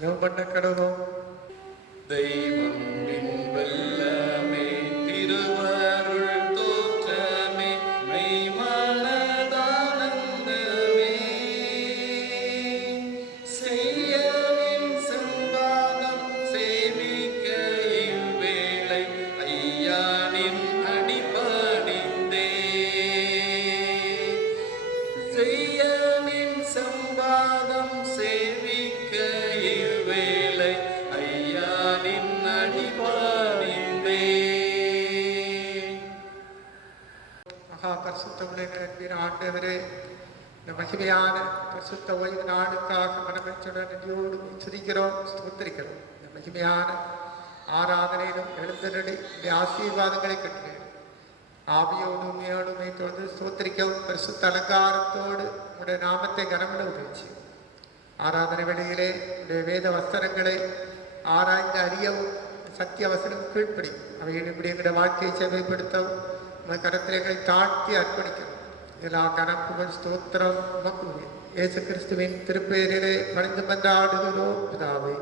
ஜெபம் பண்ண கடவுளும். தெய்வம் வல்லமே திருவருள் தோற்றமே மெய்மனதானந்தமே செய்யலின் செம்பாகம் சேமிக்க இவ்வேளை ஐயானின் அடிபணிந்தே செய்யலின் செம்பாகம் சேமிக்க இவ்வேளை ஐயானின் அடிபணிந்தே. மகா பரிசுத்தமுள்ள அன்பின் ஆண்டவரே, இந்த மகிமையான பரிசுத்த ஓய்வு நாளுக்காக மனமெச்சுடன் நன்றியோடு துதிக்கிறோம், ஸ்தோத்திரிக்கிறோம். இந்த மகிமையான ஆராதனையிலும் எழுந்தருளி இந்த ஆசீர்வாதங்களை கட்டினேன். ஆவியோடும் உண்மையோடுமே தொடர்ந்து ஸ்தோத்திரிக்கவும் பரிசுத்த அலங்காரத்தோடு உடைய நாமத்தை கனமிட உதவிச்சு ஆராதனை வேளையிலே உடைய வேத வஸ்திரங்களை ஆராய்ந்து அறியவும் சத்திய வசனம் கீழ்ப்படியும் அவைகள் இப்படி எங்களுடைய வாழ்க்கையை செவைப்படுத்தவும் உங்கள் கரத்தில் எங்களை தாழ்த்தி அர்ப்பணிக்கிறோம். எல்லா கணக்குகள் ஸ்தோத்திரம் உமக்குமே. இயேசு கிறிஸ்துவின் திருப்பெயரிலே பணிந்து மன்றாடுகிறோம் பிதாவே.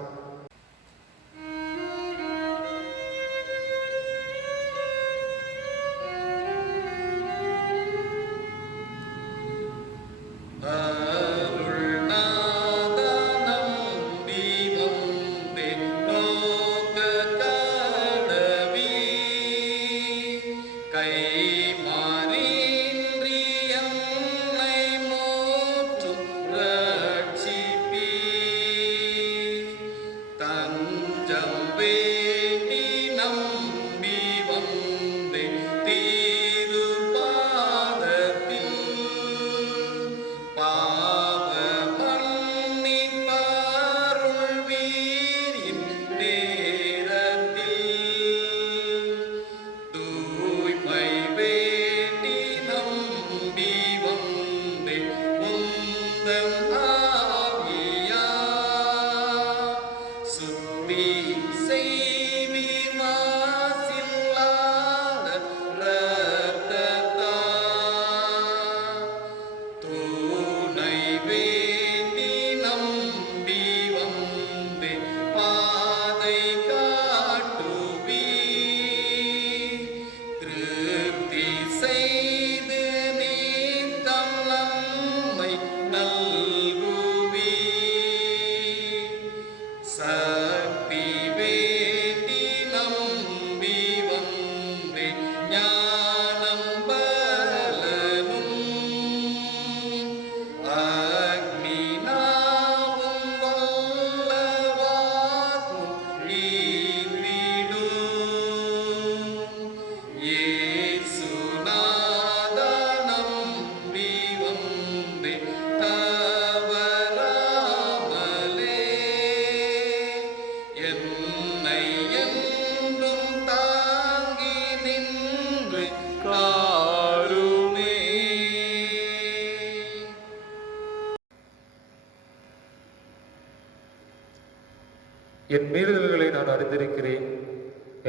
என் மீறுதல்களை நான் அறிந்திருக்கிறேன்.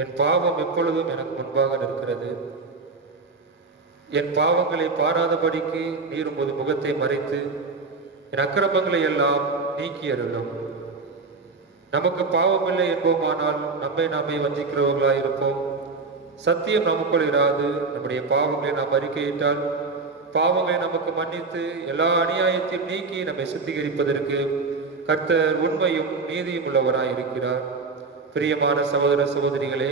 என் பாவம் எப்பொழுதும் எனக்கு முன்பாக நிற்கிறது. என் பாவங்களை பாராதபடிக்கு நீர் உமது முகத்தை மறைத்து என் அக்கிரமங்களை எல்லாம் நீக்கி அருளும். நமக்கு பாவமில்லை என்போமானால் நம்மை நாமே வஞ்சிக்கிறவர்களாய் இருப்போம். சத்தியம் நமக்குள் இராது. நம்முடைய பாவங்களை நாம் அறிக்கையிட்டால் பாவங்களை நமக்கு மன்னித்து எல்லா அநியாயத்தையும் நீக்கி நம்மை சுத்திகரிப்பதற்கு கர்த்தர் உண்மையும் நீதியும் உள்ளவராய் இருக்கிறார். பிரியமான சகோதர சகோதரிகளே,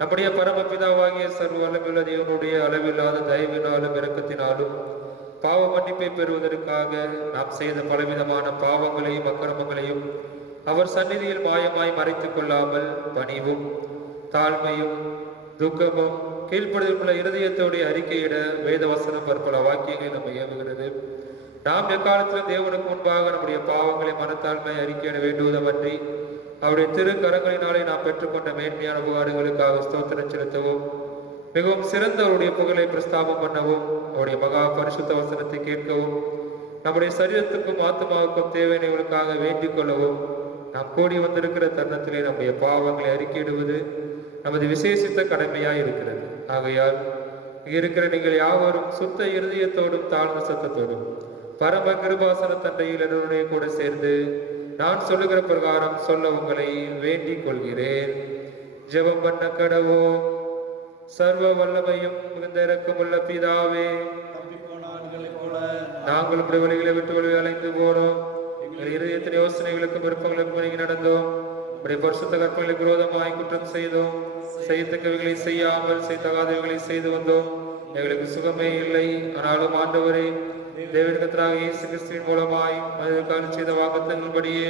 நம்முடைய பரமபிதாவாகிய சர்வ வல்லமையுள்ள தேவனுடைய அளவில்லாத தயவினாலும் இரக்கத்தினாலும் பாவ மன்னிப்பை பெறுவதற்காக நாம் செய்த பலவிதமான பாவங்களையும் அக்கிரமங்களையும் அவர் சந்நிதியில் மாயமாய் மறைத்துக் கொள்ளாமல் பணிவும் தாழ்மையும் துக்கமும் கீழ்ப்படுதலுள்ள இருதயத்தோடைய அறிக்கையிட வேதவசனம் பற்பல வாக்கியங்களை நம்ம ஏவுகிறது. நாம் எக்காலத்திலும் தேவனுக்கு முன்பாக நம்முடைய பாவங்களை மனத்தாழ்மை அறிக்கையிட வேண்டுவதன்றி அவருடைய திருக்கரங்களினாலே நாம் பெற்றுக்கொண்ட மேன்மையான புகாடுகளுக்காக ஸ்தோத்திரம் செலுத்தவும் மிகவும் சிறந்த அவருடைய புகழை பிரஸ்தாபம் பண்ணவும் அவருடைய மகா பரிசுத்த வசனத்தை கேட்கவும் நம்முடைய சரீரத்துக்கும் ஆத்மாவுக்கும் தேவையானவர்களுக்காக வேண்டிக் கொள்ளவும் நாம் கூடி வந்திருக்கிற தருணத்திலே நம்முடைய பாவங்களை அறிக்கையிடுவது நமது விசேஷித்த கடமையாய் இருக்கிறது. ஆகையால் இருக்கிற நீங்கள் யாவரும் சுத்த இருதயத்தோடும் தாழ்ந்த சத்தத்தோடும் பரம கிருபாசன தண்டையில் என்னுடைய கூட சேர்ந்து நான் சொல்லுகிற பிரகாரம் சொல்ல உங்களை வேண்டிக் கொள்கிறேன். ஜெபம் பண்ண கடவோம். சர்வ வல்லமையும் மிகுந்த இரக்கமுள்ள பிதாவே, நாங்கள் உடைய வழிகளை விட்டு வழியை அலைந்து போனோம். எங்கள் இருதயத்தின் யோசனைகளுக்கும் விருப்பங்களுக்கும் வழங்கி நடந்தோம். உடைய பரிசுத்த கற்பனைகளுக்கு விரோதமாய் குற்றம் செய்தோம். செய்யத்தக்கவைகளை செய்யாமல் செய்தகாதவைகளை செய்து வந்தோம். எங்களுக்கு சுகமே இல்லை. ஆனாலும் ஆண்டவரே, தேவன் கர்த்தராகிய இயேசு கிறிஸ்துவின் மூலமாய் மனிதர்களுக்காக செய்த வாக்குத்தத்தங்களின்படியே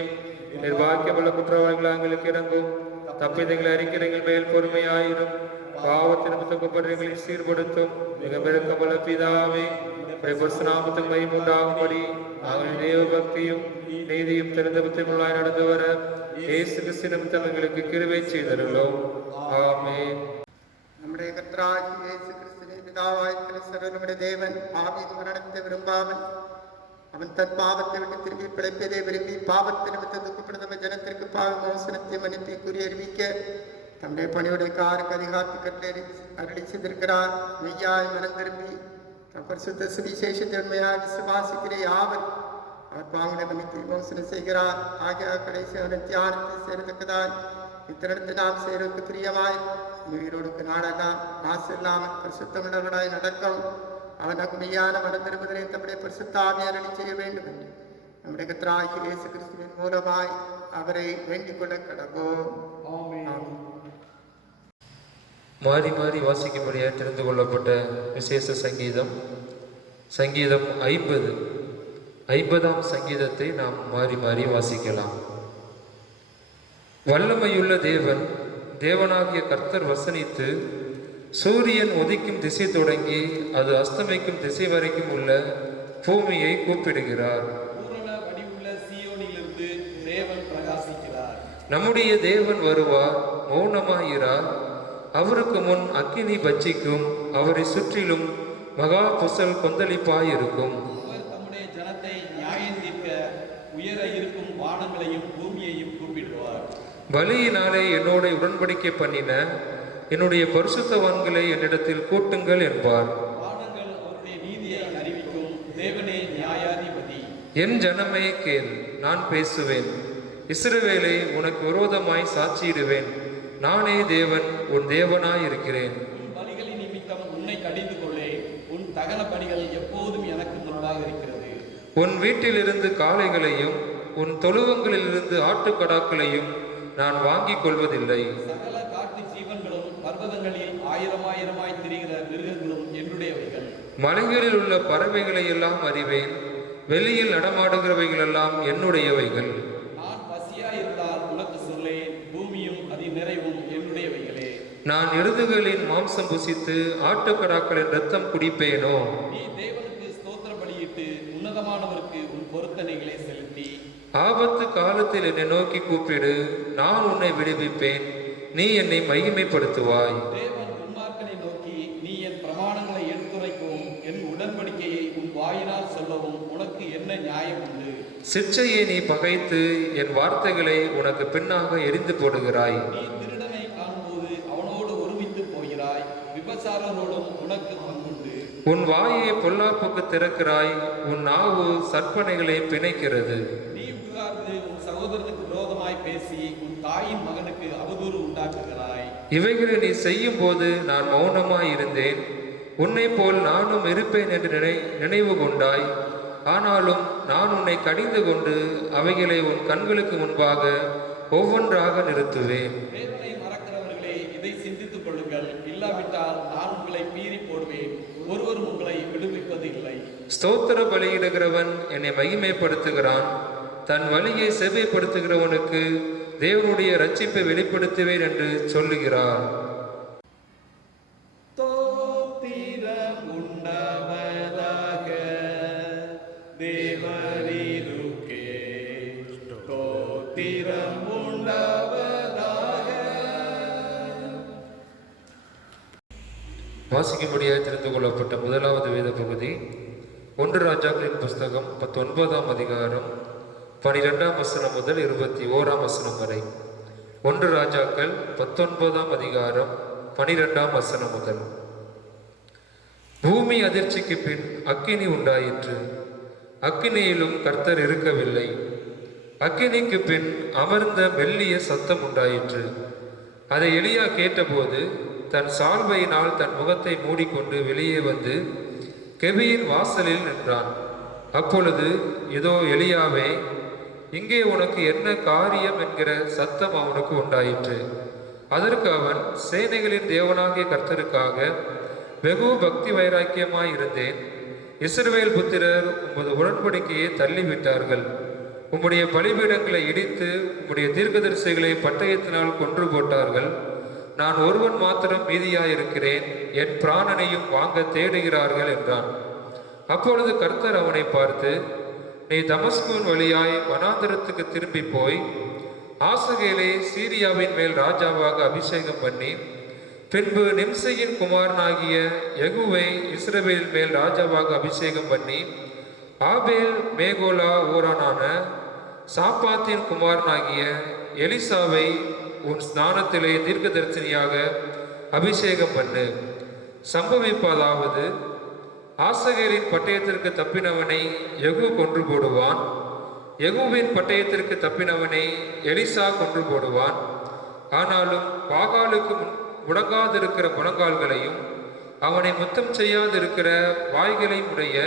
நிர்வாகிக்கமுள்ள குற்றவாளிகளாக எங்களுக்கு இறங்கும். தப்பிதங்களை அறிக்கைகள் மேல் பொறுமையாயிரும். பாவத்தின் நிமித்தங்களை சீர்படுத்தும். மிக பெருக்கமுள்ள பிதாவே, பரிசுநாமத்துக்கு மகிமை உண்டாகும்படி நாங்கள் தேவ பக்தியும் நீதியும் தெரிந்த புத்தியுள்ளாய் நடந்து வர இயேசு கிறிஸ்து நிமித்தம் எங்களுக்கு கிருபை செய்தருளோம். ஆமென். நம்முடைய கர்த்தராகிய இயேசு கிறிஸ்துவின் பிதாவாய் நம்முடைய தேவன் பாவியின் மரணத்தை விரும்பாமல் அவன் தன் பாவத்தை விட்டு திரும்பி பிழைப்பதை விரும்பி பாவத்தை நிமித்தம் துக்கப்படும் நம்ம ஜனத்திற்கு பாவ மோசனத்தை மன்னிப்பை கூறி அறிவிக்க தம்முடைய பணியுடைய காருக்கு அதிகாரத்தை கட்டளை அருளி செய்திருக்கிறார். மெய்யாய் மனம் திரும்பி தம் பரிசுத்த சுவிசேஷத்தை உண்மையாக விசுவாசிக்கிற யாவர் அவர் பாவனை மன்னித்து மோசனம் செய்கிறார். ஆகிய கடைசி அவரின் தியானத்தை சேரத்தக்கதாய் இத்தனத்தை நாம் சேருக்கு பிரியமாய் உயிரோடுக்கு நாடெல்லாம் மாசு இல்லாமல் பரிசுத்தமுள்ளவனாய் நடக்கும். அவனுக்கு மெய்யான மனம் திரும்புதலை தம்முடைய பரிசுத்த ஆவியார் அருளி செய்ய வேண்டும் என்று நம்முடைய கர்த்தராகிய இயேசு கிறிஸ்துவின் மூலமாய் அவரை வேண்டிக் கொள்ள கடவோம். மாறி மாறி வாசிக்கும்படியாக தெரிந்து கொள்ளப்பட்ட விசேஷ சங்கீதம் சங்கீதம் 50ஆம் சங்கீதத்தை நாம் மாறி மாறி வாசிக்கலாம். வல்லமையுள்ள தேவன், தேவனாகிய கர்த்தர் வசனித்து சூரியன் உதிக்கும் திசை தொடங்கி அது அஸ்தமிக்கும் திசை வரைக்கும் உள்ள பூமியை கூப்பிடுகிறார். நம்முடைய தேவன் வருவார், மௌனமாகிறார். அவருக்கு முன் அக்கினி பட்சிக்கும், அவரை சுற்றிலும் மகா புசல் கொந்தளிப்பாயிருக்கும். அவர் தம்முடைய ஜனத்தை நியாயம் தீர்க்க உயர இருக்கும் வானங்களையும் பூமியையும் கூப்பிடுவார். பலியினாலே என்னோட உடன்படிக்கை பண்ணின என்னுடைய பரிசுத்தவான்களை என்னிடத்தில் கூட்டுங்கள் என்பார். வானங்கள் அவருடைய நீதியை அறிவிக்கும். தேவனே நியாயாதிபதி. என் ஜனமே கேள், நான் பேசுவேன். இஸ்ரவேலே, உனக்கு விரோதமாய் சாட்சியிடுவேன். நானே தேவன், உன் தேவனாய் இருக்கிறேன். உன் பலிகளின் நிமித்தம் உன்னை கடிந்து கொள்ளே. உன் தகன பலிகள் எப்போதும் எனக்கு முன்பாக இருக்கிறது. உன் வீட்டிலிருந்து காளைகளையும் உன் தொழுவங்களிலிருந்து ஆட்டுக்கடாக்களையும் நான் வாங்கிக் கொள்வதில்லை. சகல காட்டு ஜீவன்களும் பர்வதங்களில் ஆயிரமாய் திரிகிற மிருகங்களும் என்னுடையவைகள். மலைகளில் உள்ள பறவைகளை எல்லாம் அறிவேன். வெளியில் நடமாடுகிறவைகள் எல்லாம் என்னுடையவைகள். நான் பசியாயிருந்தால் உனக்கு சொல்லேன். பூமியும் அதன் நிறைவும் என்னுடையவைகளே. நான் எருதுகளின் மாம்சம் புசித்து ஆட்டுக்கடாக்களின் இரத்தம் குடிப்பேனோ? நீ தேவனுக்கு ஸ்தோத்திர பலியிட்டு உன்னதமானவருக்கு உன் பொருத்தனைகளை செலுத்தி ஆபத்து காலத்தில் என்னை நோக்கி கூப்பிடு, நான் உன்னை விடுவிப்பேன். நீ என்னை மகிமைப்படுத்துவாய். தேவன் துன்மார்க்கனை நோக்கி, நீ என் பிரமாணங்களை எடுத்துரைக்கவும் என் உடன்படிக்கையை உன் வாயினால் சொல்லவும் உனக்கு என்ன நியாயம் உண்டு? சிற்சையை நீ பகைத்து என் வார்த்தைகளை உனக்கு பின்னாக எரிந்து போடுகிறாய். நீ திருடனை காணும்போது அவனோடு ஒருமித்து போகிறாய். விபச்சாரரோடும் உனக்கு பங்குண்டு. உன் வாயை பொல்லாப்புக்கு திறக்கிறாய். உன் நாவு சற்பனைகளை பிணைக்கிறது. நீ உட்கார்ந்து உன் சகோதரனுக்கு விரோதமாய் பேசி உன் தாயின் மகனுக்கு அவதூறு உண்டாக்குகிறாய். இவைகளை நீ செய்யும் போது நான் மௌனமாய் இருந்தேன். உன்னை போல் நானும் இருப்பேன் என்று நினைவு கொண்டாய். ஆனாலும் நான் உன்னை கடிந்து கொண்டு அவைகளை உன் கண்களுக்கு முன்பாக ஒவ்வொன்றாக நிறுத்துவேன். தேவனை மறக்கிறவர்களே, இதை சிந்தித்துக் கொள்ளுங்கள். இல்லாவிட்டால் நான் உங்களை பீறி போடுவேன். ஒருவரும் உங்களை விடுவிப்பது இல்லை. ஸ்தோத்திர பலியிடுகிறவன் என்னை மகிமைப்படுத்துகிறான். தன் வழியை செவ்வைப்படுத்துகிறவனுக்கு தேவனுடைய ரட்சிப்பை வெளிப்படுத்துவேன் என்று சொல்லுகிறார். ஸ்தோத்திரம் உண்டாவதாக தேவரீருக்கே. ஸ்தோத்திரம் உண்டாவதாக. வாசிக்கும்படியாக தெரிந்து கொள்ளப்பட்ட முதலாவது வேத பகுதி 1 ராஜாக்களின் புஸ்தகம் 19ஆம் அதிகாரம் 12ஆம் வசனம் முதல் 21ஆம் வசனம் வரை. 1 ராஜாக்கள் 19ஆம் அதிகாரம் 12ஆம் வசனம் முதல். பூமி அதிர்ச்சிக்கு பின் அக்கினி உண்டாயிற்று. அக்கினியிலும் கர்த்தர் இருக்கவில்லை. அக்கினிக்கு பின் அமர்ந்த மெல்லிய சத்தம் உண்டாயிற்று. அதை எலியா கேட்டபோது தன் சால்வையினால் தன் முகத்தை மூடிக்கொண்டு வெளியே வந்து கெபியின் வாசலில் நின்றான். அப்பொழுது, இதோ எலியாவே, இங்கே உனக்கு என்ன காரியம் என்கிற சத்தம் அவனுக்கு உண்டாயிற்று. அதற்கு அவன், சேனைகளின் தேவனாகிய கர்த்தருக்காக வெகு பக்தி வைராக்கியமாய் இருந்தேன். இஸ்ரவேல் புத்திரர் உமது உடன்படிக்கையை தள்ளிவிட்டார்கள். உம்முடைய பலிபீடங்களை இடித்து உம்முடைய தீர்க்கதரிசிகளை பட்டயத்தினால் கொன்று போட்டார்கள். நான் ஒருவன் மாத்திரம் மீதியாயிருக்கிறேன், என் பிராணனையும் வாங்க தேடுகிறார்கள் என்றான். அப்பொழுது கர்த்தர் அவனை பார்த்து, நீ தமஸ்குவின் வழியாய் வனாந்தரத்துக்கு திரும்பி போய் ஆசகேலை சீரியாவின் மேல் ராஜாவாக அபிஷேகம் பண்ணி, பின்பு நிம்சையின் குமாரனாகிய யெகூவை இஸ்ரவேல் மேல் ராஜாவாக அபிஷேகம் பண்ணி, ஆபேல் மேகோலா ஊரானான சாப்பாத்தின் குமாரனாகிய எலிசாவை உன் ஸ்நானத்திலே தீர்க்கதரிசனியாக அபிஷேகம் பண்ணு. சம்பவிப்பதாவது, ஆசகேலின் பட்டயத்திற்கு தப்பினவனை யெகூ கொன்று போடுவான், யெகூவின் பட்டயத்திற்கு தப்பினவனை எலிசா கொன்று போடுவான். ஆனாலும் பாகாலுக்கு முடங்காதிருக்கிற முழங்கால்களையும் அவனை முத்தம் செய்யாதிருக்கிற வாய்களையும் உடைய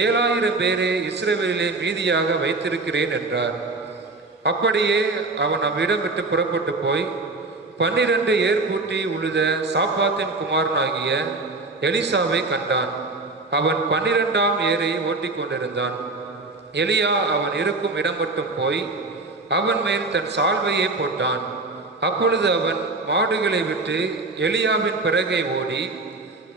7000 பேரை இஸ்ரவேலிலே மீதியாக வைத்திருக்கிறேன் என்றார். அப்படியே அவன் அவ்விடம் விட்டு புறப்பட்டு போய் 12 ஏர்பூட்டி உழுத சாப்பாத்தின் குமாரனாகிய எலிசாவை கண்டான். அவன் 12ஆம் ஏரை ஓட்டி கொண்டிருந்தான். எலியா அவன் இருக்கும் இடம் மட்டும் போய் அவன் மேல் தன் சால்வையை போட்டான். அப்பொழுது அவன் மாடுகளை விட்டு எலியாவின் பிறகை ஓடி,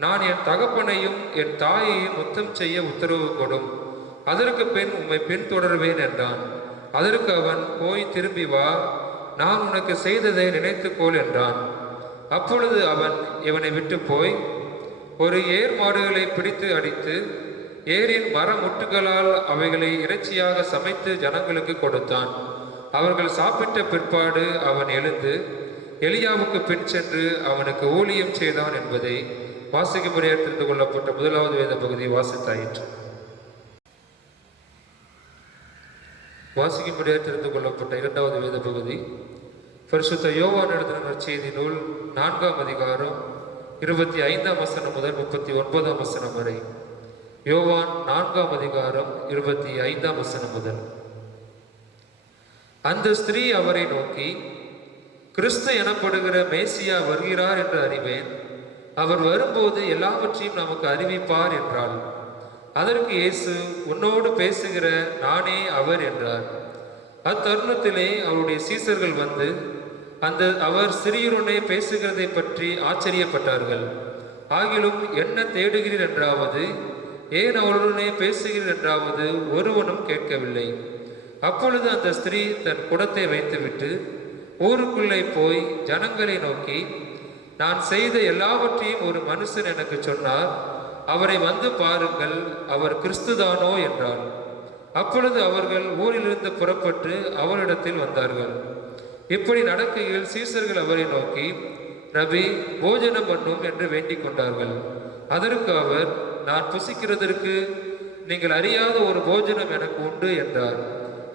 நான் என் தகப்பனையும் என் தாயையும் முத்தம் செய்ய உத்தரவு கொடும், அதற்கு பின் உம்மை பின்தொடர்வேன் என்றான். அதற்கு அவன், போய் திரும்பி வா, நான் உனக்கு செய்ததை நினைத்துக்கொள் என்றான். அப்பொழுது அவன் இவனை விட்டு போய் ஒரு ஏர் மாடுகளை பிடித்து அடித்து ஏரின் மர முட்டுகளால் அவைகளை இறைச்சியாக சமைத்து ஜனங்களுக்கு கொடுத்தான். அவர்கள் சாப்பிட்ட பிற்பாடு அவன் எழுந்து எலியாவுக்கு பின் சென்று அவனுக்கு ஊழியம் செய்தான் என்பதை வாசிக்கும்படியாக தெரிந்து கொள்ளப்பட்ட முதலாவது வேத பகுதி வாசித்தாயிற்று. வாசிக்கும்படியாக தெரிந்து கொள்ளப்பட்ட இரண்டாவது வேத பகுதி பரிசுத்த யோவான் எழுதின நற்செய்தி நூல் 4ஆம் அதிகாரம் 25ஆம் வசனம் முதல் 39ஆம் வசனம் வரை. யோவான் 4ஆம் அதிகாரம் 25ஆம் வசனம் முதல். அந்த ஸ்திரீ அவரை நோக்கி, கிறிஸ்து எனப்படுகிற மேசியா வருகிறார் என்று அறிவேன், அவர் வரும்போது எல்லாவற்றையும் நமக்கு அறிவிப்பார் என்றாள். அதற்கு இயேசு, உன்னோடு பேசுகிற நானே அவர் என்றார். அத்தருணத்திலே அவருடைய சீசர்கள் வந்து அவர் சிறியருடனே பேசுகிறதை பற்றி ஆச்சரியப்பட்டார்கள். ஆகிலும் என்ன தேடுகிறீர் என்றாவது, ஏன் அவருடனே பேசுகிறீர் என்றாவது ஒருவனும் கேட்கவில்லை. அப்பொழுது அந்த ஸ்திரீ தன் குடத்தை வைத்துவிட்டு ஊருக்குள்ளே போய் ஜனங்களை நோக்கி, நான் செய்த எல்லாவற்றையும் ஒரு மனுஷன் எனக்கு சொன்னார், அவரை வந்து பாருங்கள், அவர் கிறிஸ்துதானோ என்றார். அப்பொழுது அவர்கள் ஊரிலிருந்து புறப்பட்டு அவரிடத்தில் வந்தார்கள். இப்படி நடக்கையில் சீசர்கள் அவரை நோக்கி, ரபி, போஜனம் பண்ணும் என்று வேண்டிக் கொண்டார்கள். அதற்கு அவர், நான் புசிக்கிறதற்கு நீங்கள் அறியாத ஒரு போஜனம் எனக்கு உண்டு என்றார்.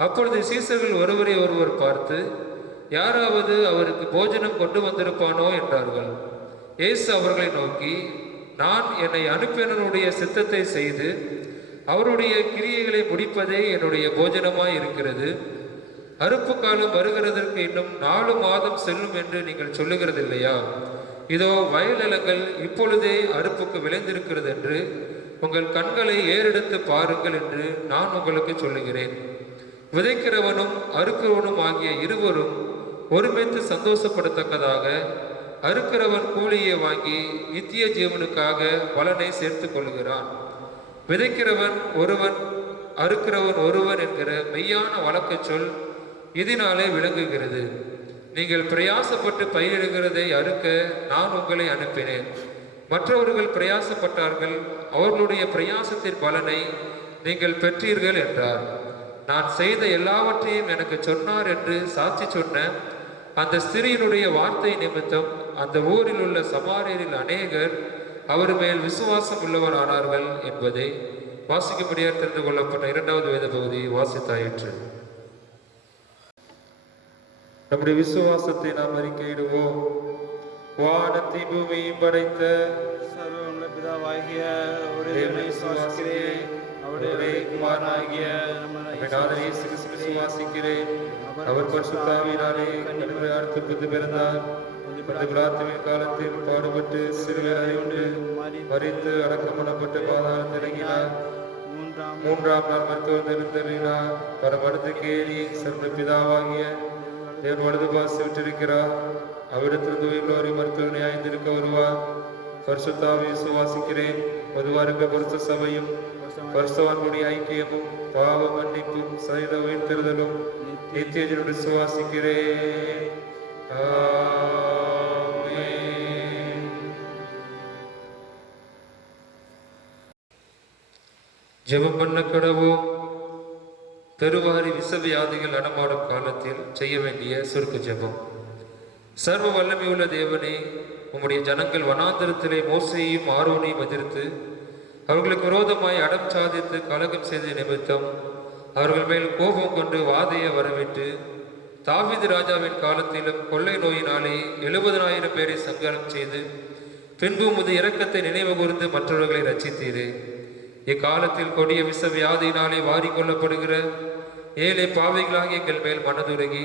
அப்பொழுது சீசர்கள் ஒருவரை ஒருவர் பார்த்து, யாராவது அவருக்கு போஜனம் கொண்டு வந்திருப்பானோ என்றார்கள். இயேசு அவர்களை நோக்கி, நான் என்னை அனுப்பினருடைய சித்தத்தை செய்து அவருடைய கிரியைகளை முடிப்பதே என்னுடைய போஜனமாய் இருக்கிறது. அறுப்பு காலம் வருகிறதற்கு இன்னும் 4 மாதம் செல்லும் என்று நீங்கள் சொல்லுகிறது இல்லையா? இதோ வயல்நிலங்கள் இப்பொழுதே அறுப்புக்கு விளைந்திருக்கிறது என்று உங்கள் கண்களை ஏறெடுத்து பாருங்கள் என்று நான் உங்களுக்கு சொல்லுகிறேன். விதைக்கிறவனும் அறுக்கிறவனும் ஆகிய இருவரும் ஒருமித்து சந்தோஷப்படத்தக்கதாக அறுக்கிறவன் கூலியை வாங்கி நித்திய ஜீவனுக்காக பலனை சேர்த்து கொள்கிறான். விதைக்கிறவன் ஒருவன், அறுக்கிறவன் ஒருவன் என்கிற மெய்யான வழக்கு சொல் இதனாலே விளங்குகிறது. நீங்கள் பிரயாசப்பட்டு பயிரிடுகிறதை அறுக்க நான் உங்களை அனுப்பினேன். மற்றவர்கள் பிரயாசப்பட்டார்கள், அவர்களுடைய பிரயாசத்தின் பலனை நீங்கள் பெற்றீர்கள் என்றார். நான் செய்த எல்லாவற்றையும் எனக்கு சொன்னார் என்று சாட்சி சொன்ன அந்த ஸ்திரீயினுடைய வார்த்தை நிமித்தம் அந்த ஊரில் உள்ள சமாரியரில் அநேகர் அவர் மேல் விசுவாசம் உள்ளவரானார்கள் என்பதை வாசிக்கும்படியாக தெரிந்து கொள்ளப்பட்ட இரண்டாவது வேத பகுதி வாசித்தாயிற்று. நம்முடைய விசுவாசத்தை நாம் அறிக்கையிடுவோம். வானத்தை பூமியையும் படைத்த சர்வமுள்ள பிதாவாகிய ஒரு தேவனை விசுவாசிக்கிறேன். அவருடைய குமாரனாகிய நம்முடைய நாதர் இயேசு கிறிஸ்துவை விசுவாசிக்கிறேன். அவர் பரிசுத்தாவியினாலே கன்னிமரியாளுக்கு பிறந்தார். பிலாத்துவின் காலத்தில் பாடுபட்டு சிறுவேலை உண்டு மரித்து அடக்கம் பண்ணப்பட்டு பாதாளத்தில் இறங்கினார். மூன்றாம் நாள் மருத்துவம் எழுந்தருளினார். பரமடத்துக்கு ஏறி சர்வ பிதாவாகிய தேவன் வலது பாசி விட்டிருக்கிறார். அவ்விடத்திலிருந்து உயிரோரை மருத்துவனை ஆய்ந்திருக்க வருவார். பரிசுத்தாவை விசுவாசிக்கிறேன். பொதுவாக இருக்க பரிசு சபையும் பரிசுத்தவான்களுடைய ஐக்கியமும் பாவ மன்னிப்பும் சரீர உயிர்த்தெழுதலும் நித்திய ஜீவனை விசுவாசிக்கிறேன். ஆமென். ஜெபம் பண்ண கடவோம். பெருவாரி விசவியாதிகள் நடமாடும் காலத்தில் செய்ய வேண்டிய சுருக்கு ஜெபம். சர்வ வல்லமை உள்ள தேவனே, உம்முடைய ஜனங்கள் வனாந்தரத்திலே மோசேயையும் ஆரோனையும் எதிர்த்து அவர்களுக்கு விரோதமாய் அடம் சாதித்து கலகம் செய்த நிமித்தம் அவர்கள் மேல் கோபம் கொண்டு வாதையை வரவிட்டு தாவீது ராஜாவின் காலத்திலும் கொள்ளை நோயினாலே 70,000 பேரை சங்காரம் செய்து பின்பு உமது இரக்கத்தை நினைவு கூர்ந்து மற்றவர்களை ரட்சித்தீரே. இக்காலத்தில் கொடிய வியாதியினாலே வாரிக்கொள்ளப்படுகிற ஏழை பாவைகளாக எங்கள் மேல் மனதுருகி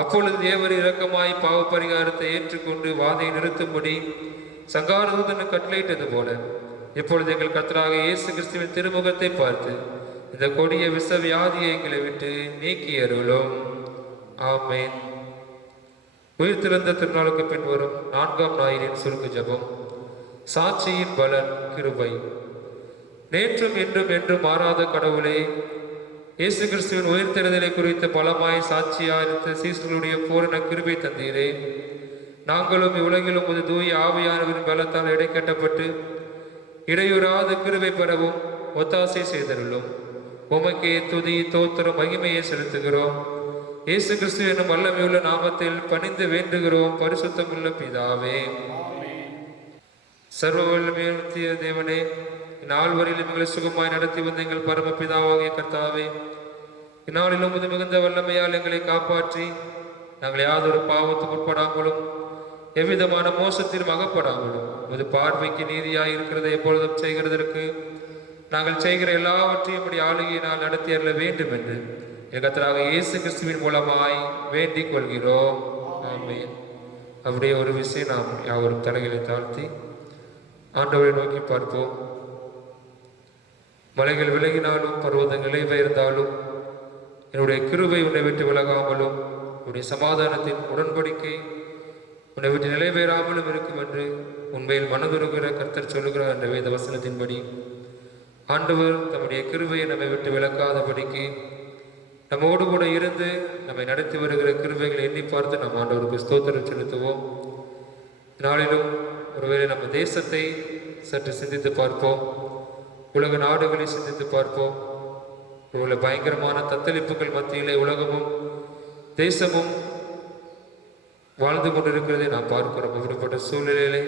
அப்பொழுது தேவர் இரக்கமாய் பாவ பரிகாரத்தை ஏற்றுக்கொண்டு வாதையை நிறுத்தும்படி சங்காரதூதனு கட்டளையிட்டது போல இப்பொழுது எங்கள் கர்த்தராக இயேசு கிறிஸ்துவின் திருமுகத்தை பார்த்து இந்த கொடிய வியாதியை எங்களை விட்டு நீக்கி அருளும். ஆமென். உயிர்த்தெழுந்த திருநாளுக்கு பின் வரும் 4ஆம் ஞாயிறின் சுருக்கு ஜெபம். சாட்சியின் பலன் கிருபை. நேற்றும் இன்றும் என்றும் மாறாத கடவுளே, இயேசு கிறிஸ்துவின் உயிர்த்தெழுதலை குறித்து பலமாய் சாட்சியாயிருந்த சீசர்களுடைய பூரண கிருபை தந்தீரே. நாங்களும் இவ்வுலகிலும் ஒரு தூய ஆவியானவரின் பலத்தால் இடைக்கட்டப்பட்டு இடையூறாத கிருபை பெறவும் ஒத்தாசை செய்தருளும். உமக்கே துதி தோத்திரம் மகிமையை செலுத்துகிறோம். இயேசு கிறிஸ்து என்னும் வல்லமையுள்ள நாமத்தில் பணிந்து வேண்டுகிறோம். பரிசுத்தமுள்ள பிதாவே. சர்வ வல்லமையுள்ள தேவனே, இந்நாள்வரையில் எங்களை சுகமாய் நடத்தி வந்த எங்கள் பரமபிதாவாகிய கர்த்தாவே, இந்நாளிலும் உமது மிகுந்த வல்லமையால் எங்களை காப்பாற்றி நாங்கள் யாதொரு பாவத்துக்கு உட்படாமலும் எவ்விதமான மோசத்திலும் அகப்படாமலும் உமது பார்வைக்கு நீதியாய் இருக்கிறதை எப்பொழுதும் செய்கிறதற்கு நாங்கள் செய்கிற எல்லாவற்றையும் இப்படி ஆளுகையினால் நடத்தி அருள வேண்டும் என்று கர்த்தராக இயேசு கிறிஸ்துவின் மூலமாய் வேண்டிக் கொள்கிறோம். ஆமென். அப்படியே ஒரு விஷயம் நாம் யாவரும் தலைகளை தாழ்த்தி ஆண்டவரை நோக்கி பார்ப்போம். மலைகள் விலகினாலும் பர்வதங்களே பெயர்ந்தாலும் என்னுடைய கிருபை உன்னை விட்டு விலகாமலும் உன்னுடைய சமாதானத்தின் உடன்படிக்கை உன்னை விட்டு நிலை பெயராமலும் இருக்கும் என்று உண்மையில் மனதுருகிற கர்த்தர் சொல்லுகிறார் என்ற வேத வசனத்தின்படி ஆண்டவர் தம்முடைய கிருபையை நம்மை விட்டு விலக்காதபடிக்கு நம்மோடு கூட இருந்து நம்மை நடத்தி வருகிற கிருபைகளை எண்ணி பார்த்து நம் ஆண்டவருக்கு ஸ்தோத்திரம் செலுத்துவோம். நாளிலும் ஒருவேளை நம்ம தேசத்தை சற்று சிந்தித்து பார்ப்போம். உலக நாடுகளை சிந்தித்து பார்ப்போம். இவ்வளவு பயங்கரமான தத்தளிப்புகள் மத்தியிலே உலகமும் தேசமும் வாழ்ந்து கொண்டிருக்கிறதை நாம் பார்க்கிறோம். இப்படிப்பட்ட சூழ்நிலையிலே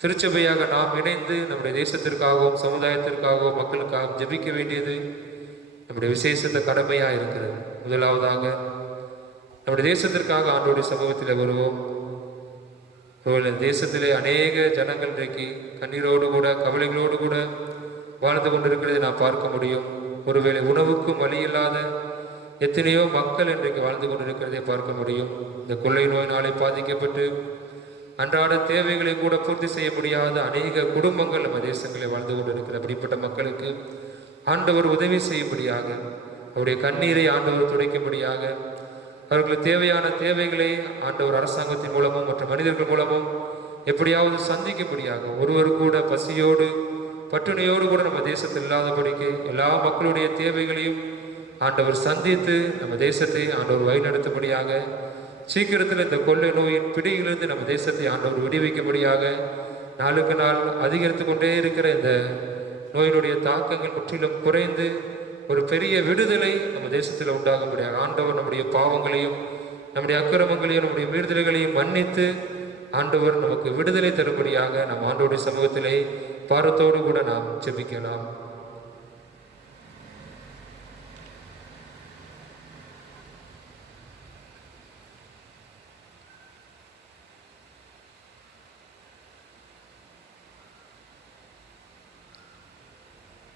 திருச்சபையாக நாம் இணைந்து நம்முடைய தேசத்திற்காகவும் சமுதாயத்திற்காகவும் மக்களுக்காகவும் ஜெபிக்க வேண்டியது நம்முடைய விசேஷத்த கடமையாக இருக்கிறது. முதலாவதாக நம்முடைய தேசத்திற்காக ஆண்டோடைய சமூகத்தில் வருவோம். தேசத்திலே அநேக ஜனங்கள் இன்றைக்கு கண்ணீரோடு கூட கவலைகளோடு கூட வாழ்ந்து கொண்டிருக்கிறதை நாம் பார்க்க முடியும். ஒருவேளை உணவுக்கும் வழி இல்லாத எத்தனையோ மக்கள் இன்றைக்கு வாழ்ந்து கொண்டிருக்கிறதை பார்க்க முடியும். இந்த கொள்ளை நோயினாலே பாதிக்கப்பட்டு அன்றாட தேவைகளை கூட பூர்த்தி செய்ய முடியாத அநேக குடும்பங்கள் நம்ம தேசங்களில் வாழ்ந்து கொண்டிருக்கிற அப்படிப்பட்ட மக்களுக்கு ஆண்டவர் உதவி செய்யும்படியாக அவருடைய கண்ணீரை ஆண்டவர் துடைக்கும்படியாக அவர்களுக்கு தேவையான தேவைகளை ஆண்டவர் அரசாங்கத்தின் மூலமும் மற்ற மனிதர்கள் மூலமும் எப்படியாவது சந்திக்கும்படியாக ஒருவர் கூட பசியோடு பட்டினியோடு கூட நம்ம தேசத்தில் இல்லாதபடிக்கு எல்லா மக்களுடைய தேவைகளையும் ஆண்டவர் சந்தித்து நம்ம தேசத்தை ஆண்டவர் வழிநடத்தும்படியாக சீக்கிரத்தில் இந்த கொள்ளை நோயின் பிடியிலிருந்து நம்ம தேசத்தை ஆண்டவர் விடுவிக்கும்படியாக நாளுக்கு நாள் அதிகரித்து கொண்டே இருக்கிற இந்த நோயினுடைய தாக்கங்கள் முற்றிலும் குறைந்து ஒரு பெரிய விடுதலை நம்ம தேசத்தில் உண்டாகும்படியாக ஆண்டவர் நம்முடைய பாவங்களையும் நம்முடைய அக்கிரமங்களையும் நம்முடைய மீறுதல்களையும் மன்னித்து ஆண்டவர் நமக்கு விடுதலை தரும்படியாக நம் ஆண்டோடைய சமூகத்திலே பாரத்தோடு கூட நாம் ஜெபிக்கலாம்.